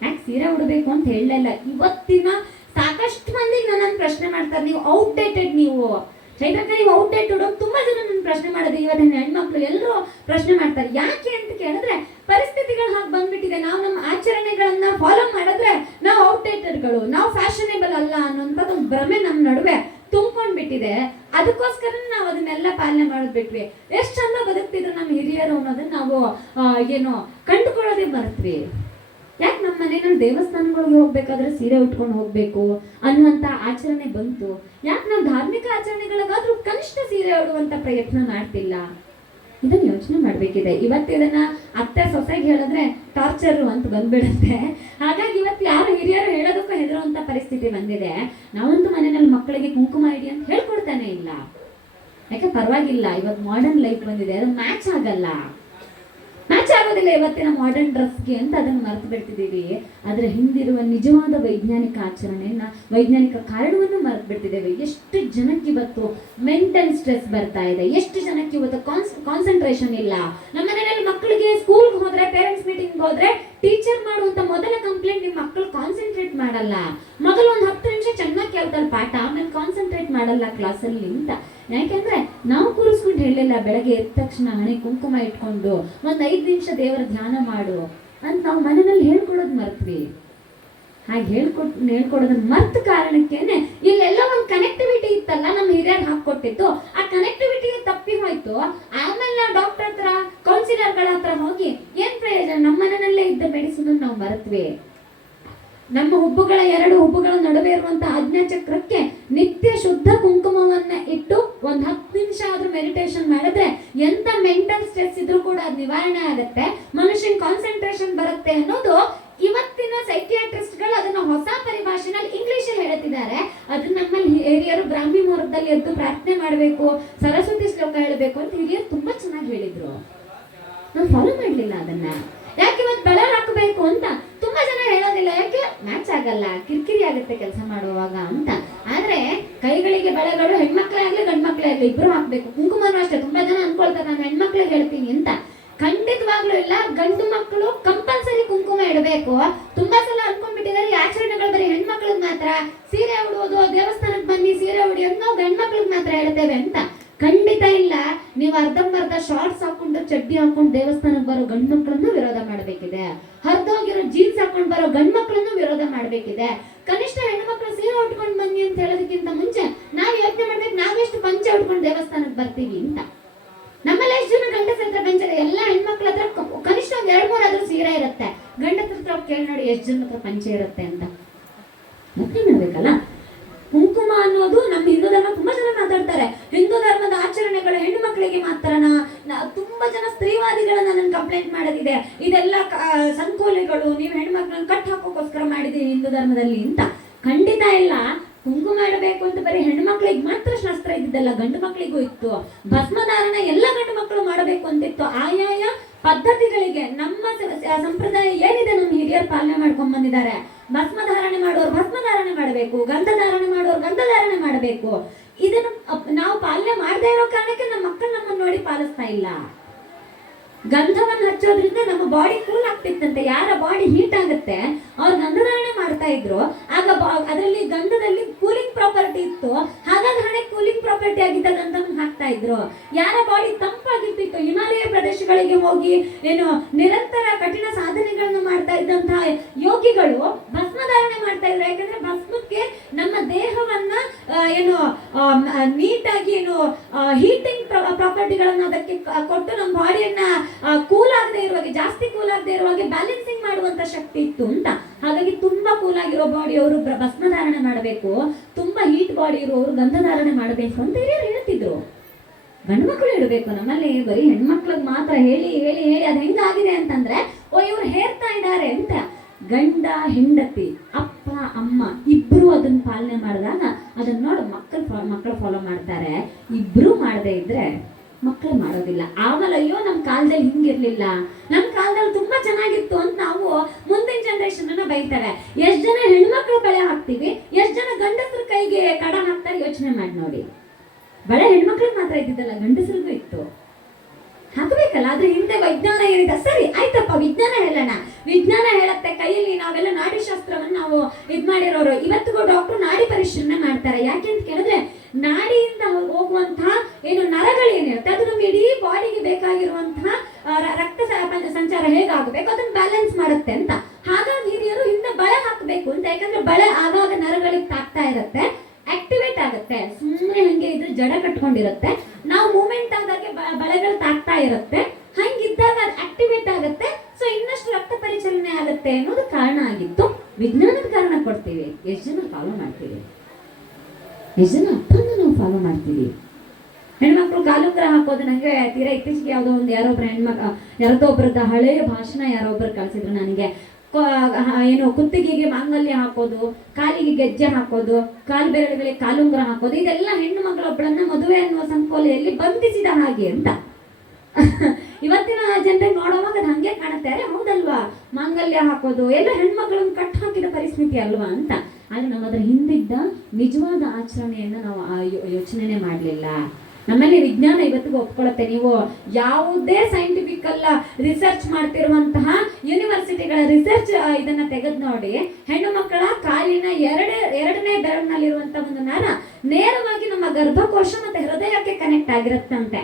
ಯಾಕೆ ಸೀರೆ ಉಡಬೇಕು ಅಂತ ಹೇಳಲೇ ಇಲ್ಲ. ಇವತ್ತಿನ ಸಾಕಷ್ಟು ಮಂದಿಗೆ ನನ್ನನ್ನು ಪ್ರಶ್ನೆ ಮಾಡ್ತಾರೆ, ನೀವು ಔಟ್ಡೇಟೆಡ್, ನೀವು ಚೈತ್ರಕ್ಕ ನೀವು ಔಟ್ಡೇಟೆಡ್ ಅಂತ ತುಂಬಾ ಜನ ನನ್ನ ಪ್ರಶ್ನೆ ಮಾಡೋದು. ಇವತ್ತಿನ ಹೆಣ್ಮಕ್ಳು ಎಲ್ಲರೂ ಪ್ರಶ್ನೆ ಮಾಡ್ತಾರೆ. ಯಾಕೆ ಅಂತ ಕೇಳಿದ್ರೆ, ಪರಿಸ್ಥಿತಿಗಳು ಹಾಗೆ ಬಂದ್ಬಿಟ್ಟಿದೆ. ನಾವು ನಮ್ಮ ಆಚರಣೆಗಳನ್ನ ಫಾಲೋ ಮಾಡಿದ್ರೆ ನಾವು ಔಟ್ಡೇಟೆಡ್ಗಳು, ನಾವು ಫ್ಯಾಷನೇಬಲ್ ಅಲ್ಲ ಅನ್ನೋಂಥದ್ದು ಒಂದು ಭ್ರಮೆ ನಮ್ಮ ನಡುವೆ ತುಂಬ್ಕೊಂಡ್ಬಿಟ್ಟಿದೆ. ಅದಕ್ಕೋಸ್ಕರ ನಾವು ಅದನ್ನೆಲ್ಲ ಪಾಲನೆ ಮಾಡೋದು ಬಿಟ್ವಿ. ಎಷ್ಟು ಚಂದ ಬದುಕ್ತಿದ್ರು ನಮ್ಮ ಹಿರಿಯರು ಅನ್ನೋದನ್ನ ನಾವು ಕಂಡುಕೊಳ್ಳೋದೇ ಮರೆತ್ವಿ. ಯಾಕೆ ನಮ್ಮ ಮನೆಯಲ್ಲಿ ದೇವಸ್ಥಾನಗಳಿಗೆ ಹೋಗ್ಬೇಕಾದ್ರೆ ಸೀರೆ ಉಟ್ಕೊಂಡು ಹೋಗ್ಬೇಕು ಅನ್ನುವಂಥ ಆಚರಣೆ ಬಂತು? ಯಾಕೆ ನಾವು ಧಾರ್ಮಿಕ ಆಚರಣೆಗಳಿಗಾದ್ರೂ ಕನಿಷ್ಠ ಸೀರೆ ಉಡುವಂಥ ಪ್ರಯತ್ನ ಮಾಡ್ತಿಲ್ಲ? ಇದನ್ನ ಯೋಚನೆ ಮಾಡ್ಬೇಕಿದೆ. ಇವತ್ತು ಇದನ್ನ ಅತ್ತೆ ಸೊಸೆಗೆ ಹೇಳಿದ್ರೆ ಟಾರ್ಚರು ಅಂತ ಬಂದ್ಬಿಡುತ್ತೆ. ಹಾಗಾಗಿ ಇವತ್ತು ಯಾರು ಹಿರಿಯರು ಹೇಳೋದಕ್ಕೂ ಹೆದರುವಂತ ಪರಿಸ್ಥಿತಿ ಬಂದಿದೆ. ನಾವಂತೂ ಮನೆಯಲ್ಲಿ ಮಕ್ಕಳಿಗೆ ಕುಂಕುಮ ಇಡಿ ಅಂತ ಹೇಳ್ಕೊಡ್ತಾನೆ ಇಲ್ಲ. ಯಾಕೆ ಪರವಾಗಿಲ್ಲ, ಇವತ್ತು ಮಾಡರ್ನ್ ಲೈಫ್ ಬಂದಿದೆ, ಅದು ಮ್ಯಾಚ್ ಆಗೋದಿಲ್ಲ ಇವತ್ತಿನ ಮಾಡರ್ನ್ ಡ್ರೆಸ್ಗೆ ಅಂತ ಅದನ್ನು ಮರೆತು ಬಿಡ್ತಿದ್ದೀವಿ. ಅದರ ಹಿಂದಿರುವ ನಿಜವಾದ ವೈಜ್ಞಾನಿಕ ಆಚರಣೆಯನ್ನ, ವೈಜ್ಞಾನಿಕ ಕಾರಣವನ್ನು ಮರೆತು ಬಿಡ್ತಿದ್ದೇವೆ. ಎಷ್ಟು ಜನಕ್ಕೆ ಇವತ್ತು ಮೆಂಟಲ್ ಸ್ಟ್ರೆಸ್ ಬರ್ತಾ ಇದೆ, ಎಷ್ಟು ಜನಕ್ಕೆ ಇವತ್ತು ಕಾನ್ಸಂಟ್ರೇಷನ್ ಇಲ್ಲ. ನಮ್ಮ ಮನೆಯಲ್ಲಿ ಮಕ್ಕಳಿಗೆ ಸ್ಕೂಲ್ಗೆ ಹೋದ್ರೆ, ಪೇರೆಂಟ್ಸ್ ಮೀಟಿಂಗ್ ಹೋದ್ರೆ ಟೀಚರ್ ಮಾಡುವಂತ ಮೊದಲ ಕಂಪ್ಲೇಂಟ್, ನಿಮ್ಮ ಮಕ್ಕಳು ಕಾನ್ಸಂಟ್ರೇಟ್ ಮಾಡಲ್ಲ, ಮೊದಲು ಒಂದು 10 ನಿಮಿಷ ಚೆನ್ನಾಗಿ ಕೇಳ್ತಾರೆ ಪಾಠ, ಆಮೇಲೆ ಕಾನ್ಸಂಟ್ರೇಟ್ ಮಾಡಲ್ಲ ಕ್ಲಾಸಲ್ಲಿ ಅಂತ. ಯಾಕೆಂದ್ರೆ ನಾವು ಕೂರಿಸ್ಕೊಂಡು ಹೇಳಿಲ್ಲ, ಬೆಳಗ್ಗೆ ಎದ್ದ ತಕ್ಷಣ ಹಣೆ ಕುಂಕುಮ ಇಟ್ಕೊಂಡು ಒಂದು 5 ನಿಮಿಷ ದೇವರ ಧ್ಯಾನ ಮಾಡು ಅಂತ ನಾವು ಮನೆಯಲ್ಲಿ ಹೇಳ್ಕೊಡೋದು ಮರ್ತ್ವಿ. ಹಾಗೆ ಹೇಳ್ಕೊಡೋದನ್ನ ಮರ್ತ ಕಾರಣಕ್ಕೇನೆ ಇಲ್ಲೆಲ್ಲ ಒಂದು ಕನೆಕ್ಟಿವಿಟಿ ಇತ್ತಲ್ಲ, ನಮ್ಮ ಹಿರಿಯರು ಹಾಕೊಟ್ಟಿತ್ತು, ಆ ಕನೆಕ್ಟಿವಿಟಿ ತಪ್ಪಿ ಹೋಯ್ತು. ಆಮೇಲೆ ನಾವು ಡಾಕ್ಟರ್ ಹತ್ರ, ಕೌನ್ಸಿಲರ್ಗಳ ಹತ್ರ ಹೋಗಿ ಏನ್ ಪ್ರಯೋಜನ? ನಮ್ಮ ಮನೆಯಲ್ಲೇ ಇದ್ದ ಮೆಡಿಸಿನ್ ನಾವು ಮರೆತ್ವಿ. ನಮ್ಮ ಹುಬ್ಬುಗಳ 2 ಹುಬ್ಬುಗಳ ನಡುವೆ ಇರುವಂತಹ ಆಜ್ಞಾ ಚಕ್ರಕ್ಕೆ ನಿತ್ಯ ಶುದ್ಧ ಕುಂಕುಮವನ್ನ ಇಟ್ಟು ಒಂದು 10 ನಿಮಿಷ ಆದ್ರೂ ಮೆಡಿಟೇಷನ್ ಮಾಡಿದ್ರೆ ಎಂತ ಮೆಂಟಲ್ ಸ್ಟ್ರೆಸ್ ಇದ್ರೂ ಕೂಡ ಅದು ನಿವಾರಣೆ ಆಗುತ್ತೆ, ಮನುಷ್ಯನ ಕಾನ್ಸಂಟ್ರೇಷನ್ ಬರುತ್ತೆ ಅನ್ನೋದು ಇವತ್ತಿನ ಸೈಕಿಯಾಟ್ರಿಸ್ಟ್ಗಳು ಅದನ್ನ ಹೊಸ ಪರಿಭಾಷೆನಲ್ಲಿ ಇಂಗ್ಲಿಷಲ್ಲಿ ಹೇಳ್ತಿದ್ದಾರೆ. ಅದನ್ನ ನಮ್ಮಲ್ಲಿ ಹಿರಿಯರು ಬ್ರಾಹ್ಮಿ ಮುಹೂರ್ತದಲ್ಲಿ ಎದ್ದು ಪ್ರಾರ್ಥನೆ ಮಾಡಬೇಕು, ಸರಸ್ವತಿ ಶ್ಲೋಕ ಹೇಳಬೇಕು ಅಂತ ಹಿರಿಯರು ತುಂಬಾ ಚೆನ್ನಾಗಿ ಹೇಳಿದ್ರು. ನಾವು ಫಾಲೋ ಮಾಡ್ಲಿಲ್ಲ ಅದನ್ನ. ಯಾಕೆ ಇವತ್ತು ಬೆಳೆ ಹಾಕಬೇಕು ಅಂತ ತುಂಬಾ ಜನ ಹೇಳೋದಿಲ್ಲ. ಯಾಕೆ? ಮ್ಯಾಚ್ ಆಗಲ್ಲ, ಕಿರಿಕಿರಿ ಆಗುತ್ತೆ ಕೆಲಸ ಮಾಡುವಾಗ ಅಂತ. ಆದ್ರೆ ಕೈಗಳಿಗೆ ಬಳೆಗಳು ಹೆಣ್ಮಕ್ಳೇ ಆಗ್ಲಿ ಗಂಡ್ಮಕ್ಳೇ ಆಗ್ಲಿ ಇಬ್ರು ಹಾಕ್ಬೇಕು. ಕುಂಕುಮನೂ ಅಷ್ಟೇ. ತುಂಬಾ ಜನ ಅನ್ಕೊಳ್ತಾರೆ ನಾನು ಹೆಣ್ಮಕ್ಳಿಗೆ ಹೇಳ್ತೀನಿ ಅಂತ. ಖಂಡಿತವಾಗ್ಲೂ ಇಲ್ಲ, ಗಂಡು ಮಕ್ಕಳು ಕಂಪಲ್ಸರಿ ಕುಂಕುಮ ಇಡಬೇಕು. ತುಂಬಾ ಸಲ ಅನ್ಕೊಂಡ್ಬಿಟ್ಟಿದ್ದಾರೆ ಆಚರಣೆಗಳು ಬರೀ ಹೆಣ್ಮಕ್ಳಿಗೆ ಮಾತ್ರ, ಸೀರೆ ಉಡುವುದು, ದೇವಸ್ಥಾನಕ್ಕೆ ಬನ್ನಿ ಸೀರೆ ಉಡಿ ಅಂತ ನಾವು ಗಂಡ್ಮಕ್ಳಿಗೆ ಮಾತ್ರ ಹೇಳ್ತೇವೆ ಅಂತ. ಖಂಡಿತ ಇಲ್ಲ. ನೀವು ಅರ್ಧಂಬರ್ಧ ಶಾರ್ಟ್ಸ್ ಹಾಕೊಂಡು ಚಡ್ಡಿ ಹಾಕೊಂಡು ದೇವಸ್ಥಾನಕ್ಕೆ ಬರೋ ಗಂಡು ಮಕ್ಕಳನ್ನು ವಿರೋಧ ಮಾಡಬೇಕಿದೆ. ಹರಿದೋಗಿರೋ ಜೀನ್ಸ್ ಹಾಕೊಂಡು ಬರೋ ಗಂಡು ಮಕ್ಕಳನ್ನು ವಿರೋಧ ಮಾಡಬೇಕಿದೆ. ಕನಿಷ್ಠ ಹೆಣ್ಮಕ್ಳು ಸೀರೆ ಉಟ್ಕೊಂಡು ಬನ್ನಿ ಅಂತ ಹೇಳೋದಕ್ಕಿಂತ ಮುಂಚೆ ನಾವು ಯೋಚನೆ ಮಾಡ್ಬೇಕು, ನಾವೆಷ್ಟು ಪಂಚೆ ಉಟ್ಕೊಂಡು ದೇವಸ್ಥಾನಕ್ಕೆ ಬರ್ತೀವಿ ಅಂತ. ನಮ್ಮಲ್ಲಿ ಎಷ್ಟು ಜನ ಗಂಡಸರ ಹತ್ರ ಪಂಚೆ, ಎಲ್ಲ ಹೆಣ್ಮಕ್ಳ ಹತ್ರ ಕನಿಷ್ಠ ಒಂದು 2-3 ಆದ್ರೂ ಸೀರೆ ಇರುತ್ತೆ. ಗಂಡಸರ ಹತ್ರ ಕೇಳಿ ನೋಡಿ ಎಷ್ಟು ಜನ ಹತ್ರ ಪಂಚೆ ಇರುತ್ತೆ ಅಂತ. ಯೋಚನೆ ಮಾಡ್ಬೇಕಲ್ಲ. ಕುಂಕುಮ ಅನ್ನೋದು ನಮ್ಮ ಹಿಂದೂ ಧರ್ಮ, ತುಂಬಾ ಜನ ಮಾತಾಡ್ತಾರೆ ಹಿಂದೂ ಧರ್ಮದ ಆಚರಣೆಗಳು ಹೆಣ್ಣು ಮಕ್ಕಳಿಗೆ ಮಾತ್ರನಾ. ತುಂಬಾ ಜನ ಸ್ತ್ರೀವಾದಿಗಳನ್ನ ನನ್ನ ಕಂಪ್ಲೇಂಟ್ ಮಾಡೋದಿದೆ, ಇದೆಲ್ಲ ಸಂಕೋಲೆಗಳು, ನೀವು ಹೆಣ್ಮಕ್ಳನ್ನ ಕಟ್ ಹಾಕೋಕ್ಕೋಸ್ಕರ ಮಾಡಿದೀವಿ ಹಿಂದೂ ಧರ್ಮದಲ್ಲಿ ಅಂತ. ಖಂಡಿತ ಇಲ್ಲ. ಕುಂಕುಮ ಇಡಬೇಕು ಅಂತ ಬರೀ ಹೆಣ್ಣು ಮಕ್ಕಳಿಗೆ ಮಾತ್ರ ಶಾಸ್ತ್ರ ಇದ್ದಿದ್ದಲ್ಲ, ಗಂಡು ಮಕ್ಕಳಿಗೂ ಇತ್ತು. ಭಸ್ಮಧಾರಣ ಎಲ್ಲ ಗಂಡು ಮಕ್ಕಳು ಮಾಡಬೇಕು ಅಂತಿತ್ತು. ಆಯಾಯ ಪದ್ಧತಿಗಳಿಗೆ ನಮ್ಮ ಸಂಪ್ರದಾಯ ಏನಿದೆ ನಮ್ಮ ಹಿರಿಯರು ಪಾಲನೆ ಮಾಡ್ಕೊಂಡ್ ಬಂದಿದ್ದಾರೆ. ಭಸ್ಮಧಾರಣೆ ಮಾಡೋರು ಭಸ್ಮಧಾರಣೆ ಮಾಡಬೇಕು, ಗಂಧಧಾರಣೆ ಮಾಡೋರು ಗಂಧಧಾರಣೆ ಮಾಡಬೇಕು. ಇದನ್ನು ನಾವು ಪಾಲನೆ ಮಾಡದೇ ಇರೋ ಕಾರಣಕ್ಕೆ ನಮ್ಮ ಮಕ್ಕಳು ನಮ್ಮನ್ನು ನೋಡಿ ಪಾಲಿಸ್ತಾ ಇಲ್ಲ. ಗಂಧವನ್ನು ಹಚ್ಚೋದ್ರಿಂದ ನಮ್ಮ ಬಾಡಿ ಕೂಲ್ ಆಗ್ತಿತ್ತಂತೆ. ಯಾರ ಬಾಡಿ ಹೀಟ್ ಆಗುತ್ತೆ ಅವ್ರು ಗಂಧಧಾರಣೆ ಮಾಡ್ತಾ ಇದ್ರು. ಆಗ ಅದರಲ್ಲಿ ಗಂಧದಲ್ಲಿ ಕೂಲಿಂಗ್ ಪ್ರಾಪರ್ಟಿ ಇತ್ತು, ಹಾಗಾಗಿ ಹಣೆ ಕೂಲಿಂಗ್ ಪ್ರಾಪರ್ಟಿ ಆಗಿದ್ದ ಗಂಧವನ್ನು ಹಾಕ್ತಾ ಇದ್ರು. ಯಾರ ಬಾಡಿ ತಂಪಾಗಿರ್ತಿತ್ತು, ಹಿಮಾಲಯ ಪ್ರದೇಶಗಳಿಗೆ ಹೋಗಿ ಏನು ನಿರಂತರ ಕಠಿಣ ಸಾಧನೆಗಳನ್ನು ಮಾಡ್ತಾ ಇದ್ದಂತಹ ಯೋಗಿಗಳು ಭಸ್ಮಧಾರಣೆ ಮಾಡ್ತಾ ಇದ್ರು. ಯಾಕಂದ್ರೆ ಭಸ್ಮಕ್ಕೆ ನಮ್ಮ ದೇಹವನ್ನ ಏನು ನೀಟಾಗಿ ಏನು ಹೀಟಿಂಗ್ ಪ್ರಾಪರ್ಟಿಗಳನ್ನು ಅದಕ್ಕೆ ಕೊಟ್ಟು ನಮ್ಮ ಬಾಡಿಯನ್ನ ಕೂಲ್ ಆಗದೆ ಇರುವಾಗೆ, ಜಾಸ್ತಿ ಕೂಲ್ ಆಗದೆ ಇರುವಾಗೆ ಬ್ಯಾಲೆನ್ಸಿಂಗ್ ಮಾಡುವಂತ ಶಕ್ತಿ ಇತ್ತು ಅಂತ. ಹಾಗಾಗಿ ತುಂಬಾ ಕೂಲ್ ಆಗಿರೋ ಬಾಡಿ ಅವರು ಭಸ್ಮಧಾರಣೆ ಮಾಡಬೇಕು, ತುಂಬಾ ಹೀಟ್ ಬಾಡಿ ಇರುವವರು ಗಂಧಧಾರಣೆ ಮಾಡಬೇಕು ಅಂತ ಹಿರಿಯರು ಹೇಳ್ತಿದ್ರು. ಗಂಡು ಮಕ್ಕಳು ಇಡಬೇಕು. ನಮ್ಮಲ್ಲಿ ಬರೀ ಹೆಣ್ಮಕ್ಳಿಗೆ ಮಾತ್ರ ಹೇಳಿ ಹೇಳಿ ಹೇಳಿ ಅದು ಹೆಂಗಾಗಿದೆ ಅಂತಂದ್ರೆ ಇವ್ರು ಹೇರ್ತಾ ಇದ್ದಾರೆ ಅಂತ. ಗಂಡ ಹೆಂಡತಿ ಅಪ್ಪ ಅಮ್ಮ ಇಬ್ರು ಅದನ್ನ ಪಾಲನೆ ಮಾಡಿದಾಗ ಅದನ್ನ ನೋಡಿ ಮಕ್ಕಳು ಫಾಲೋ ಮಾಡ್ತಾರೆ. ಇಬ್ರು ಮಾಡದೇ ಇದ್ರೆ ಮಕ್ಕಳು ಮಾಡೋದಿಲ್ಲ. ಆಮೇಲೆ ಅಯ್ಯೋ ನಮ್ಮ ಕಾಲದಲ್ಲಿ ಹಿಂಗಿರ್ಲಿಲ್ಲ, ನಮ್ಮ ಕಾಲದಲ್ಲಿ ತುಂಬಾ ಚೆನ್ನಾಗಿತ್ತು ಅಂತ ನಾವು ಮುಂದಿನ ಜನರೇಷನ್ ಅನ್ನ ಬೈತಾರೆ. ಎಷ್ಟ್ ಜನ ಹೆಣ್ಮಕ್ಳು ಬಳೆ ಹಾಕ್ತಿವಿ, ಎಷ್ಟ್ ಜನ ಗಂಡಸ್ರ ಕೈಗೆ ಕಡ ಹಾಕ್ತಾರೆ ಯೋಚನೆ ಮಾಡಿ ನೋಡಿ. ಬಳೆ ಹೆಣ್ಮಕ್ಳಿಗೆ ಮಾತ್ರ ಇದ್ದಿದ್ದಲ್ಲ, ಗಂಡಸರಿಗೂ ಇತ್ತು, ಹಾಕಬೇಕಲ್ಲ. ಆದ್ರೆ ಹಿಂದೆ ವಿಜ್ಞಾನ ಏನಿದೆ, ಸರಿ ಆಯ್ತಪ್ಪ ವಿಜ್ಞಾನ ಹೇಳೋಣ, ವಿಜ್ಞಾನ ಹೇಳತ್ತೆ. ಕೈಯಲ್ಲಿ ನಾವೆಲ್ಲ ನಾಡಿ ಶಾಸ್ತ್ರವನ್ನು ನಾವು ಮಾಡಿರೋರು. ಇವತ್ತಿಗೂ ಡಾಕ್ಟರ್ ನಾಡಿ ಪರಿಶೀಲನೆ ಮಾಡ್ತಾರೆ. ಯಾಕೆ ಅಂತ ಕೇಳಿದ್ರೆ ನಾಡಿಯಿಂದ ಹೋಗುವಂತಹ ಏನು ನರಗಳೇನಿರುತ್ತೆ ಅದು ನಮ್ಗೆ ಇಡೀ ಬಾಡಿಗೆ ಬೇಕಾಗಿರುವಂತಹ ರಕ್ತ ಸಂಚಾರ ಹೇಗಾಗಬೇಕು ಅದನ್ನ ಬ್ಯಾಲೆನ್ಸ್ ಮಾಡುತ್ತೆ ಅಂತ. ಹಾಗಾಗಿ ಹಿರಿಯರು ಹಿಂದೆ ಬಳೆ ಹಾಕಬೇಕು ಅಂತ. ಯಾಕಂದ್ರೆ ಬಳೆ ಆಗಾಗ ನರಗಳಿಗೆ ತಾಕ್ತಾ ಇರುತ್ತೆ, ಆಕ್ಟಿವೇಟ್ ಆಗುತ್ತೆ. ಸುಮ್ಮನೆ ಹಂಗೆ ಇದ್ರೆ ಜಡ ಕಟ್ಕೊಂಡಿರುತ್ತೆ, ನಾವು ಮೂವ್ಮೆಂಟ್ ಆದಾಗೆ ಬಳೆಗಳು ತಾಕ್ತಾ ಇರುತ್ತೆ. ಹಂಗಿದ್ದಾಗ ಅದು ಆಕ್ಟಿವೇಟ್ ಆಗುತ್ತೆ, ಸೊ ಇನ್ನಷ್ಟು ರಕ್ತ ಪರಿಚಲನೆ ಆಗುತ್ತೆ ಅನ್ನೋದು ಕಾರಣ ಆಗಿತ್ತು. ವಿಜ್ಞಾನದ ಕಾರಣ ಕೊಡ್ತೀವಿ, ಎಷ್ಟು ಜನ ಫಾಲೋ ಮಾಡ್ತೀವಿ, ಎಷ್ಟು ಜನ ಅಪ್ಪನ್ನ ನಾವು ಫಾಲೋ ಮಾಡ್ತೀವಿ. ಹೆಣ್ಮಕ್ಳು ಕಾಲುಂಗ್ರ ಹಾಕೋದು ನಂಗೆ ತೀರಾ ಇತ್ತೀಚೆಗೆ ಯಾವುದೋ ಒಂದು ಯಾರದೋ ಒಬ್ಬರದ ಹಳೆಯ ಭಾಷಣ ಯಾರೊಬ್ಬರು ಕಳಿಸಿದ್ರು ನನಗೆ. ಏನು ಕುತ್ತಿಗೆಗೆ ಮಾಂಗಲ್ಯ ಹಾಕೋದು, ಕಾಲಿಗೆ ಗೆಜ್ಜೆ ಹಾಕೋದು, ಕಾಲು ಬೆರಳುಗಳಿಗೆ ಕಾಲುಂಗ್ರ ಹಾಕೋದು, ಇದೆಲ್ಲ ಹೆಣ್ಣು ಮಗಳೊಬ್ಬಳನ್ನ ಮದುವೆ ಅನ್ನುವ ಸಂಕೋಲೆಯಲ್ಲಿ ಬಂಧಿಸಿದ ಹಾಗೆ ಅಂತ. ಇವತ್ತಿನ ಜನರಿಗೆ ನೋಡುವಾಗ ಅದು ಹಂಗೆ ಕಾಣುತ್ತೆ. ಹೌದಲ್ವಾ, ಮಾಂಗಲ್ಯ ಹಾಕೋದು ಎಲ್ಲ ಹೆಣ್ಮಕ್ಳನ್ನ ಕಟ್ ಹಾಕಿದ ಪರಿಸ್ಥಿತಿ ಅಲ್ವಾ ಅಂತ. ಆದ್ರೆ ನಾವು ಅದರ ಹಿಂದಿದ್ದ ನಿಜವಾದ ಆಚರಣೆಯನ್ನ ನಾವು ಯೋಚನೆ ಮಾಡಲಿಲ್ಲ. ನಮ್ಮಲ್ಲಿ ವಿಜ್ಞಾನ ಇವತ್ತಿಗೂ ಒಪ್ಕೊಳ್ಳುತ್ತೆ. ನೀವು ಯಾವುದೇ ಸೈಂಟಿಫಿಕಲ್ ರಿಸರ್ಚ್ ಮಾಡ್ತಿರುವಂತಹ ಯೂನಿವರ್ಸಿಟಿಗಳ ರಿಸರ್ಚ್ ಇದನ್ನ ತೆಗೆದು ನೋಡಿ, ಹೆಣ್ಣು ಮಕ್ಕಳ ಕಾಲಿನ ಎರಡನೇ ಬೆರಳಿನಲ್ಲಿರುವಂತಹ ಒಂದು ನರ ನೇರವಾಗಿ ನಮ್ಮ ಗರ್ಭಕೋಶ ಮತ್ತೆ ಹೃದಯಕ್ಕೆ ಕನೆಕ್ಟ್ ಆಗಿರುತ್ತಂತೆ.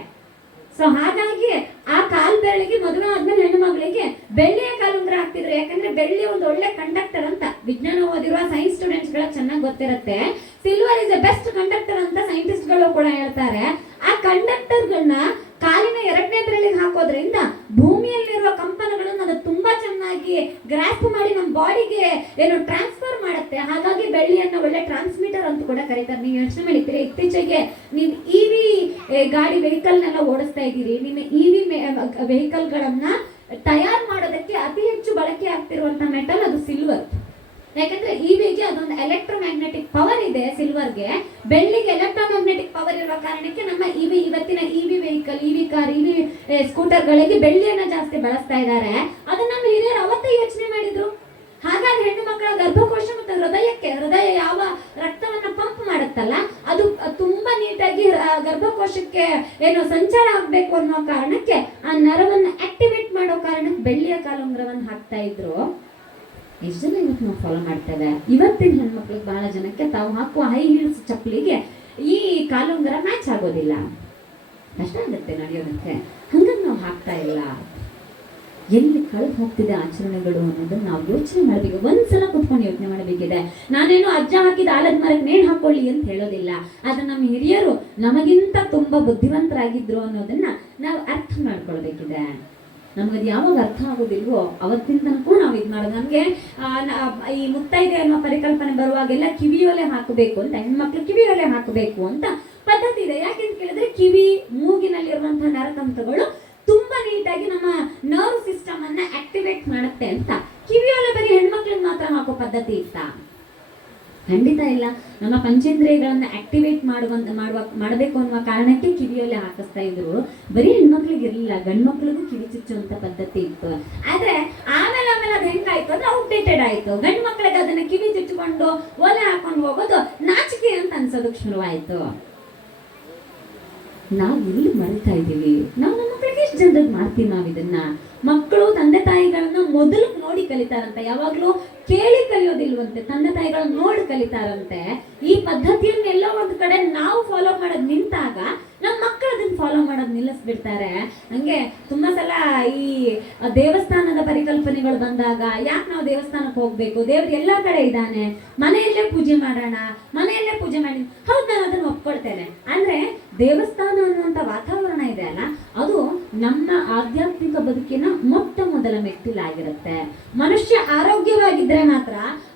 ಸೊ ಹಾಗಾಗಿ ಆ ಕಾಲ್ ಬೆರಳಿಗೆ ಮದುವೆ ಆದ್ಮೇಲೆ ಹೆಣ್ಣು ಮಗಳಿಗೆ ಬೆಳ್ಳಿಯ ಕಾಲುಂಗ್ರ ಹಾಕ್ತಿದ್ರು. ಯಾಕಂದ್ರೆ ಬೆಳ್ಳಿ ಒಂದು ಒಳ್ಳೆ ಕಂಡಕ್ಟರ್ ಅಂತ ವಿಜ್ಞಾನ ಓದಿರುವ ಸೈನ್ಸ್ ಸ್ಟೂಡೆಂಟ್ಸ್ ಗಳ ಚೆನ್ನಾಗಿ ಗೊತ್ತಿರುತ್ತೆ. Silver is A best conductor ಅಂತ ಸೈಂಟಿಸ್ಟ್ ಗಳು ಕೂಡ ಹೇಳ್ತಾರೆ. ಆ ಕಂಡಕ್ಟರ್ಗಳನ್ನ ಕಾಲಿನ ಎರಡನೇ ಬೆರಳಿಗೆ ಹಾಕೋದ್ರಿಂದ ಭೂಮಿಯಲ್ಲಿರುವ ಕಂಪನಗಳನ್ನು ಅದು ತುಂಬಾ ಚೆನ್ನಾಗಿ ಗ್ರಾಸ್ಪ್ ಮಾಡಿ ನಮ್ಮ ಬಾಡಿಗೆ ಏನು ಟ್ರಾನ್ಸ್ಫರ್ ಮಾಡುತ್ತೆ. ಹಾಗಾಗಿ ಬೆಳ್ಳಿಯನ್ನು ಒಳ್ಳೆ ಟ್ರಾನ್ಸ್ಮಿಟರ್ ಅಂತ ಕೂಡ ಕರೀತಾರೆ. ನೀವು ಯೋಚನೆ ಮಾಡಿದ್ದೀರಿ, ಇತ್ತೀಚೆಗೆ ನೀವು ಇವಿ ಗಾಡಿ ವೆಹಿಕಲ್ನೆಲ್ಲ ಓಡಿಸ್ತಾ ಇದ್ದೀರಿ. ನಿಮ್ಮ ಇವಿ ವೆಹಿಕಲ್ಗಳನ್ನ ತಯಾರು ಮಾಡೋದಕ್ಕೆ ಅತಿ ಹೆಚ್ಚು ಬಳಕೆ ಆಗ್ತಿರುವಂತಹ ಮೆಟಲ್ ಅದು ಸಿಲ್ವರ್. ಯಾಕಂದ್ರೆ ಇವಿಗೆ ಅದೊಂದು ಎಲೆಕ್ಟ್ರೋಮ್ಯಾಗ್ನೆಟಿಕ್ ಪವರ್ ಇದೆ ಸಿಲ್ವರ್ಗೆ. ಬೆಳ್ಳಿಗೆ ಎಲೆಕ್ಟ್ರೋಮ್ಯಾಗ್ನೆಟಿಕ್ ಪವರ್ ಇರುವ ಕಾರಣಕ್ಕೆ ನಮ್ಮ ಇವತ್ತಿನ EV vehicle, EV car, EV ಸ್ಕೂಟರ್ಗಳಿಗೆ ಬೆಳ್ಳಿಯನ್ನ ಜಾಸ್ತಿ ಬಳಸ್ತಾ ಇದ್ದಾರೆ. ಅದನ್ನ ನಮ್ಮ ಹಿರಿಯರು ಅವತ್ತೇ ಯೋಚನೆ ಮಾಡಿದ್ರು. ಹಾಗಾಗಿ ಹೆಣ್ಣು ಮಕ್ಕಳ ಗರ್ಭಕೋಶ ಮತ್ತು ಹೃದಯ ಯಾವ ರಕ್ತವನ್ನ ಪಂಪ್ ಮಾಡುತ್ತಲ್ಲ ಅದು ತುಂಬಾ ನೀಟಾಗಿ ಗರ್ಭಕೋಶಕ್ಕೆ ಏನು ಸಂಚಾರ ಆಗ್ಬೇಕು ಅನ್ನೋ ಕಾರಣಕ್ಕೆ ಆ ನರವನ್ನ ಆಕ್ಟಿವೇಟ್ ಮಾಡೋ ಕಾರಣಕ್ಕೆ ಬೆಳ್ಳಿಯ ಕಾಲುಂಗ್ರವನ್ನು ಹಾಕ್ತಾ ಇದ್ರು. ಎಷ್ಟು ಜನ ಇವತ್ತು ನಾವು ಫಾಲೋ ಮಾಡ್ತೇವೆ. ಇವತ್ತಿನ ಹೆಣ್ಮಕ್ಳಿಗೆ ಬಹಳ ಜನಕ್ಕೆ ತಾವು ಹಾಕುವ ಹೈ ಹೀಲ್ಸ್ ಚಪ್ಪಲಿಗೆ ಈ ಕಾಲುಂಗರ ಮ್ಯಾಚ್ ಆಗೋದಿಲ್ಲ, ಕಷ್ಟ ಆಗುತ್ತೆ ನಡೆಯೋದಕ್ಕೆ. ಹಂಗಾಗಿ ನಾವು ಹಾಕ್ತಾ ಇಲ್ಲ. ಎಲ್ಲಿ ಕಳೆದು ಹೋಗ್ತಿದೆ ಆಚರಣೆಗಳು ಅನ್ನೋದನ್ನ ನಾವು ಯೋಚನೆ ಮಾಡಬೇಕು. ಒಂದ್ಸಲ ಕುತ್ಕೊಂಡು ಯೋಚನೆ ಮಾಡಬೇಕಿದೆ. ನಾನೇನು ಅಜ್ಜ ಹಾಕಿದ ಆಲದ ಮರಕ್ಕೆ ನೇಣು ಹಾಕೊಳ್ಳಿ ಅಂತ ಹೇಳೋದಿಲ್ಲ. ಆದ್ರೆ ನಮ್ಮ ಹಿರಿಯರು ನಮಗಿಂತ ತುಂಬಾ ಬುದ್ಧಿವಂತರಾಗಿದ್ರು ಅನ್ನೋದನ್ನ ನಾವು ಅರ್ಥ ಮಾಡ್ಕೊಳ್ಬೇಕಿದೆ. ನಮ್ಗದು ಯಾವಾಗ ಅರ್ಥ ಆಗೋದಿಲ್ವೋ ಅವತ್ತಿನ ತನಕ ನಾವು ಇದು ಮಾಡೋದು. ನಮಗೆ ಈ ಮುತ್ತೈದೆ ಅನ್ನೋ ಪರಿಕಲ್ಪನೆ ಬರುವಾಗೆಲ್ಲ ಕಿವಿಯೊಲೆ ಹಾಕಬೇಕು ಅಂತ, ಹೆಣ್ಮಕ್ಳು ಕಿವಿಯೊಲೆ ಹಾಕಬೇಕು ಅಂತ ಪದ್ಧತಿ ಇದೆ. ಯಾಕೆಂತ ಕೇಳಿದ್ರೆ ಕಿವಿ ಮೂಗಿನಲ್ಲಿರುವಂತಹ ನರತಂತುಗಳು ತುಂಬಾ ನೀಟಾಗಿ ನಮ್ಮ ನರ್ವ್ ಸಿಸ್ಟಮ್ ಅನ್ನ ಆಕ್ಟಿವೇಟ್ ಮಾಡುತ್ತೆ ಅಂತ. ಕಿವಿಯೊಲೆ ಬರೀ ಹೆಣ್ಮಕ್ಳಿಗೆ ಮಾತ್ರ ಹಾಕೋ ಪದ್ಧತಿ ಇತ್ತ? ಖಂಡಿತ ಇಲ್ಲ. ನಮ್ಮ ಪಂಚೇಂದ್ರಿಯಗಳನ್ನ ಆಕ್ಟಿವೇಟ್ ಮಾಡಬೇಕು ಅನ್ನುವ ಕಾರಣಕ್ಕೆ ಕಿವಿಯೊಲೆ ಹಾಕಿಸ್ತಾ ಇದ್ರು. ಬರೀ ಹೆಣ್ಮಕ್ಳಿಗೆ ಇರಲಿಲ್ಲ, ಗಂಡು ಮಕ್ಳಿಗೂ ಕಿವಿ ಚುಚ್ಚುವಂತ ಪದ್ಧತಿ ಇತ್ತು. ಆದ್ರೆ ಆಮೇಲೆ ಅದು ಹೆಂಗಾಯ್ತು ಅಂದ್ರೆ ಔಟ್ಡೇಟೆಡ್ ಆಯ್ತು. ಗಂಡು ಮಕ್ಳಿಗೆ ಅದನ್ನ ಕಿವಿ ಚುಚ್ಚಿಕೊಂಡು ಒಲೆ ಹಾಕೊಂಡು ಹೋಗೋದು ನಾಚಿಕೆ ಅಂತ ಅನ್ಸೋದಕ್ಕೆ ಶುರುವಾಯ್ತು. ನಾವು ಎಲ್ಲಿ ಮರಿತಾ ಇದ್ದೀವಿ? ನಾವು ನಮ್ಮ ಮಕ್ಕಳಿಗೆ ಎಷ್ಟು ಜನರಿಗೆ ಮಾಡ್ತೀವಿ ನಾವು ಇದನ್ನ? ಮಕ್ಕಳು ತಂದೆ ತಾಯಿಗಳನ್ನ ಮೊದಲು ನೋಡಿ ಕಲಿತಾರಂತೆ, ಯಾವಾಗ್ಲೂ ಕೇಳಿ ಕಲಿಯೋದಿಲ್ವಂತೆ, ತಂದೆ ತಾಯಿಗಳನ್ನ ನೋಡಿ ಕಲಿತಾರಂತೆ. ಈ ಪದ್ಧತಿಯನ್ನೆಲ್ಲ ಒಂದು ಕಡೆ ನಾವು ಫಾಲೋ ಮಾಡೋದು ನಿಂತಾಗ ನಮ್ಮ ಮಕ್ಕಳು ಅದನ್ನ ಫಾಲೋ ಮಾಡೋದು ನಿಲ್ಲಿಸ್ಬಿಡ್ತಾರೆ. ಹಂಗೆ ತುಂಬಾ ಸಲ ಈ ದೇವಸ್ಥಾನದ ಪರಿಕಲ್ಪನೆಗಳು ಬಂದಾಗ, ಯಾಕೆ ನಾವು ದೇವಸ್ಥಾನಕ್ಕೆ ಹೋಗ್ಬೇಕು, ದೇವ್ರು ಎಲ್ಲಾ ಕಡೆ ಇದ್ದಾನೆ, ಮನೆಯಲ್ಲೇ ಪೂಜೆ ಮಾಡೋಣ, ಮನೆಯಲ್ಲೇ ಪೂಜೆ ಮಾಡಿ, ಹೌದು ನಾನು ಅದನ್ನ ಒಪ್ಕೊಳ್ತೇನೆ. ಅಂದ್ರೆ ದೇವಸ್ಥಾನ ಅನ್ನುವಂಥ ವಾತಾವರಣ ಇದೆ ಅಲ್ಲ, ಅದು ನಮ್ಮ ಆಧ್ಯಾತ್ಮಿಕ ಬದುಕಿನ ಮೊಟ್ಟ ಮೊದಲ ಮೆಟ್ಟಿಲಾಗಿರುತ್ತೆ. ಮನುಷ್ಯ ಆರೋಗ್ಯವಾಗಿದ್ರೆ ಮಾತ್ರ,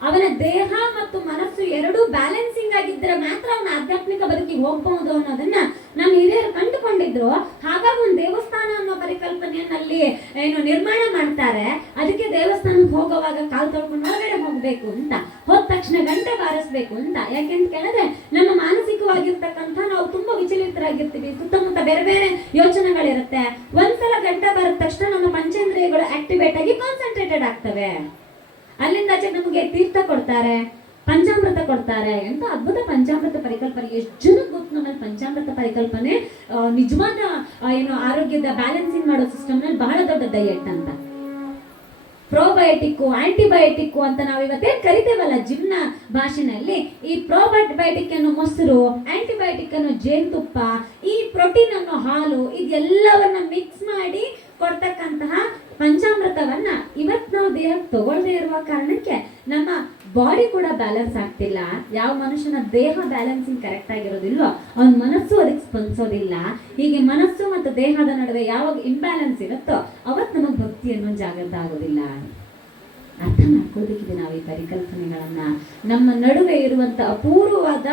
ಅವನ ದೇಹ ಮತ್ತು ಮನಸ್ಸು ಎರಡೂ ಬ್ಯಾಲೆನ್ಸಿಂಗ್ ಆಗಿದ್ರೆ ಮಾತ್ರ ಅವನ ಆಧ್ಯಾತ್ಮಿಕ ಬದುಕಿಗೆ ಹೋಗ್ಬಹುದು ಅನ್ನೋದನ್ನ ನಮ್ಮ ಹಿರಿಯರು ಕಂಡುಕೊಂಡಿದ್ರು. ಹಾಗಾಗಿ ಒಂದು ದೇವಸ್ಥಾನ ಅನ್ನೋ ಪರಿಕಲ್ಪನೆಯಲ್ಲಿ ನಿರ್ಮಾಣ ಮಾಡ್ತಾರೆ. ಅದಕ್ಕೆ ದೇವಸ್ಥಾನಕ್ಕೆ ಹೋಗುವಾಗ ಕಾಲು ತೊಳ್ಕೊಂಡು ಹೊರಗಡೆ ಹೋಗ್ಬೇಕು ಅಂತ, ಹೋದ ತಕ್ಷಣ ಗಂಟೆ ಬಾರಿಸ್ಬೇಕು ಅಂತ. ಯಾಕೆಂತ ಕೇಳಿದ್ರೆ ನಮ್ಮ ಮಾನಸಿಕವಾಗಿರ್ತಕ್ಕಂಥ ನಾವು ತುಂಬಾ ವಿಚಲಿತರಾಗಿರ್ತೀವಿ, ಸುತ್ತಮುತ್ತ ಬೇರೆ ಬೇರೆ ಯೋಚನೆಗಳಿರುತ್ತೆ. ಒಂದ್ಸಲ ಗಂಟೆ ಬರದ ತಕ್ಷಣ ನಮ್ಮ ಪಂಚೇಂದ್ರಿಯಗಳು ಆಕ್ಟಿವೇಟ್ ಆಗಿ ಕಾನ್ಸಂಟ್ರೇಟೆಡ್ ಆಗ್ತವೆ. ಅಲ್ಲಿಂದ ಆಚೆ ನಮಗೆ ತೀರ್ಥ ಕೊಡ್ತಾರೆ, ಪಂಚಾಮೃತ ಕೊಡ್ತಾರೆ. ಎಂತ ಅದ್ಭುತ ಪಂಚಾಮೃತ ಪರಿಕಲ್ಪನೆ! ಎಷ್ಟು ಜನಕ್ಕೆ ಗೊತ್ತು ನಮ್ಮಲ್ಲಿ ಪಂಚಾಮೃತ ಪರಿಕಲ್ಪನೆ ನಿಜವಾದ ಆರೋಗ್ಯದ ಬ್ಯಾಲೆನ್ಸಿಂಗ್ ಮಾಡೋ ಸಿಸ್ಟಮ್ ನಲ್ಲಿ ಬಹಳ ದೊಡ್ಡ ಡಯಟ್ ಅಂತ. ಪ್ರೋಬಯೋಟಿಕ್, ಆಂಟಿಬಯೋಟಿಕ್ ಅಂತ ನಾವು ಇವತ್ತೇನು ಕರಿತೇವಲ್ಲ ಜಿಮ್ನ ಭಾಷೆನಲ್ಲಿ, ಈ ಪ್ರೋಬಯೋಟಿಕ್ ಅನ್ನೋ ಮೊಸರು, ಆಂಟಿಬಯೋಟಿಕ್ ಅನ್ನೋ ಜೇನುತುಪ್ಪ, ಈ ಪ್ರೋಟೀನ್ ಅನ್ನೋ ಹಾಲು, ಇದೆಲ್ಲವನ್ನ ಮಿಕ್ಸ್ ಮಾಡಿ ಕೊಡ್ತಕ್ಕಂತಹ ಪಂಚಾಮೃತವನ್ನ ಇವತ್ತು ನಾವು ದೇಹಕ್ಕೆ ತಗೊಳ್ಳದೇ ಇರುವ ಕಾರಣಕ್ಕೆ ನಮ್ಮ ಬಾಡಿ ಕೂಡ ಬ್ಯಾಲೆನ್ಸ್ ಆಗ್ತಿಲ್ಲ. ಯಾವ ಮನುಷ್ಯನ ದೇಹ ಬ್ಯಾಲೆನ್ಸಿಂಗ್ ಕರೆಕ್ಟ್ ಆಗಿರೋದಿಲ್ವೋ ಅವನ ಮನಸ್ಸು ಅದಕ್ಕೆ ಸ್ಪಂದಿಸೋದಿಲ್ಲ. ಹೀಗೆ ಮನಸ್ಸು ಮತ್ತು ದೇಹದ ನಡುವೆ ಯಾವಾಗ ಇಂಬ್ಯಾಲೆನ್ಸ್ ಇರುತ್ತೋ ಅವತ್ತು ನಮಗೆ ಭಕ್ತಿ ಅನ್ನೋ ಜಾಗೃತ ಆಗೋದಿಲ್ಲ. ಅರ್ಥ ಮಾಡ್ಕೊಳ್ಬೇಕಿದೆ ನಾವು ಈ ಪರಿಕಲ್ಪನೆಗಳನ್ನ. ನಮ್ಮ ನಡುವೆ ಇರುವಂತ ಅಪೂರ್ವವಾದ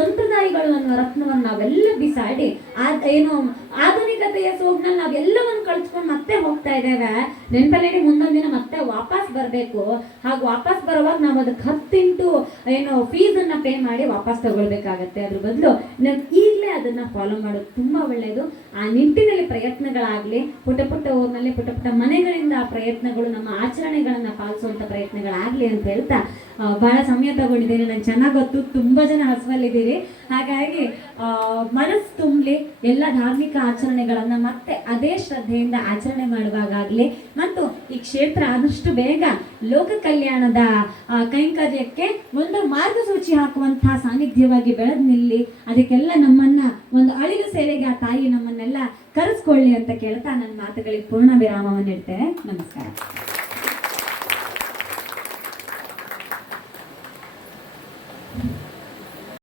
ಸಂಪ್ರದಾಯಗಳು ಅನ್ನೋ ರತ್ನವನ್ನು ನಾವೆಲ್ಲ ಬಿಸಾಡಿ ಆಧುನಿಕತೆಯ ಸೋಗ್ನಲ್ಲಿ ನಾವೆಲ್ಲವನ್ನು ಕಳ್ಸ್ಕೊಂಡು ಮತ್ತೆ ಹೋಗ್ತಾ ಇದ್ದೇವೆ. ನೆನಪಲ್ಲಿ ಮುಂದೊಂದು ದಿನ ಮತ್ತೆ ವಾಪಸ್ ಬರಬೇಕು. ಹಾಗೆ ವಾಪಸ್ ಬರುವಾಗ ನಾವು ಅದಕ್ಕೆ 10 ಇಂಟು ಫೀಸ್ ಅನ್ನ ಪೇ ಮಾಡಿ ವಾಪಸ್ ತಗೊಳ್ಬೇಕಾಗತ್ತೆ. ಅದ್ರ ಬದಲು ನಾವು ಈಗಲೇ ಅದನ್ನ ಫಾಲೋ ಮಾಡೋದು ತುಂಬಾ ಒಳ್ಳೆಯದು. ಆ ನಿಟ್ಟಿನಲ್ಲಿ ಪ್ರಯತ್ನಗಳಾಗ್ಲಿ, ಪುಟ್ಟ ಪುಟ್ಟ ಊರಿನಲ್ಲಿ ಪುಟ್ಟ ಪುಟ್ಟ ಮನೆಗಳಿಂದ ಆ ಪ್ರಯತ್ನಗಳು, ನಮ್ಮ ಆಚರಣೆಗಳನ್ನ ಪಾಲಿಸುವಂತ ಪ್ರಯತ್ನಗಳಾಗ್ಲಿ ಅಂತ ಹೇಳ್ತಾ ಬಹಳ ಸಮಯ ತಗೊಂಡಿದ್ದೀನಿ. ನಂಗೆ ಚೆನ್ನಾಗಿ ಗೊತ್ತು ತುಂಬಾ ಜನ ಹಸುವಲ್ಲಿದ್ದೀರಿ. ಹಾಗಾಗಿ ಮನಸ್ಸು ತುಂಬಲಿ, ಎಲ್ಲ ಧಾರ್ಮಿಕ ಆಚರಣೆಗಳನ್ನ ಮತ್ತೆ ಅದೇ ಶ್ರದ್ಧೆಯಿಂದ ಆಚರಣೆ ಮಾಡುವಾಗಲಿ ಮತ್ತು ಈ ಕ್ಷೇತ್ರ ಆದಷ್ಟು ಬೇಗ ಲೋಕ ಕಲ್ಯಾಣದ ಕೈಂಕರ್ಯಕ್ಕೆ ಒಂದು ಮಾರ್ಗಸೂಚಿ ಹಾಕುವಂತಹ ಸಾನ್ನಿಧ್ಯವಾಗಿ ಬೆಳೆದು ನಿಲ್ಲಿ. ಅದಕ್ಕೆಲ್ಲ ನಮ್ಮನ್ನ ಒಂದು ಅಳಿಲು ಸೇವೆಗೆ ಆ ತಾಯಿ ನಮ್ಮನ್ನೆಲ್ಲ ಕರೆಸ್ಕೊಳ್ಳಿ ಅಂತ ಕೇಳ್ತಾ ನನ್ನ ಮಾತುಗಳಿಗೆ ಪೂರ್ಣ ವಿರಾಮವನ್ನು ಇಡ್ತೇನೆ. ನಮಸ್ಕಾರ.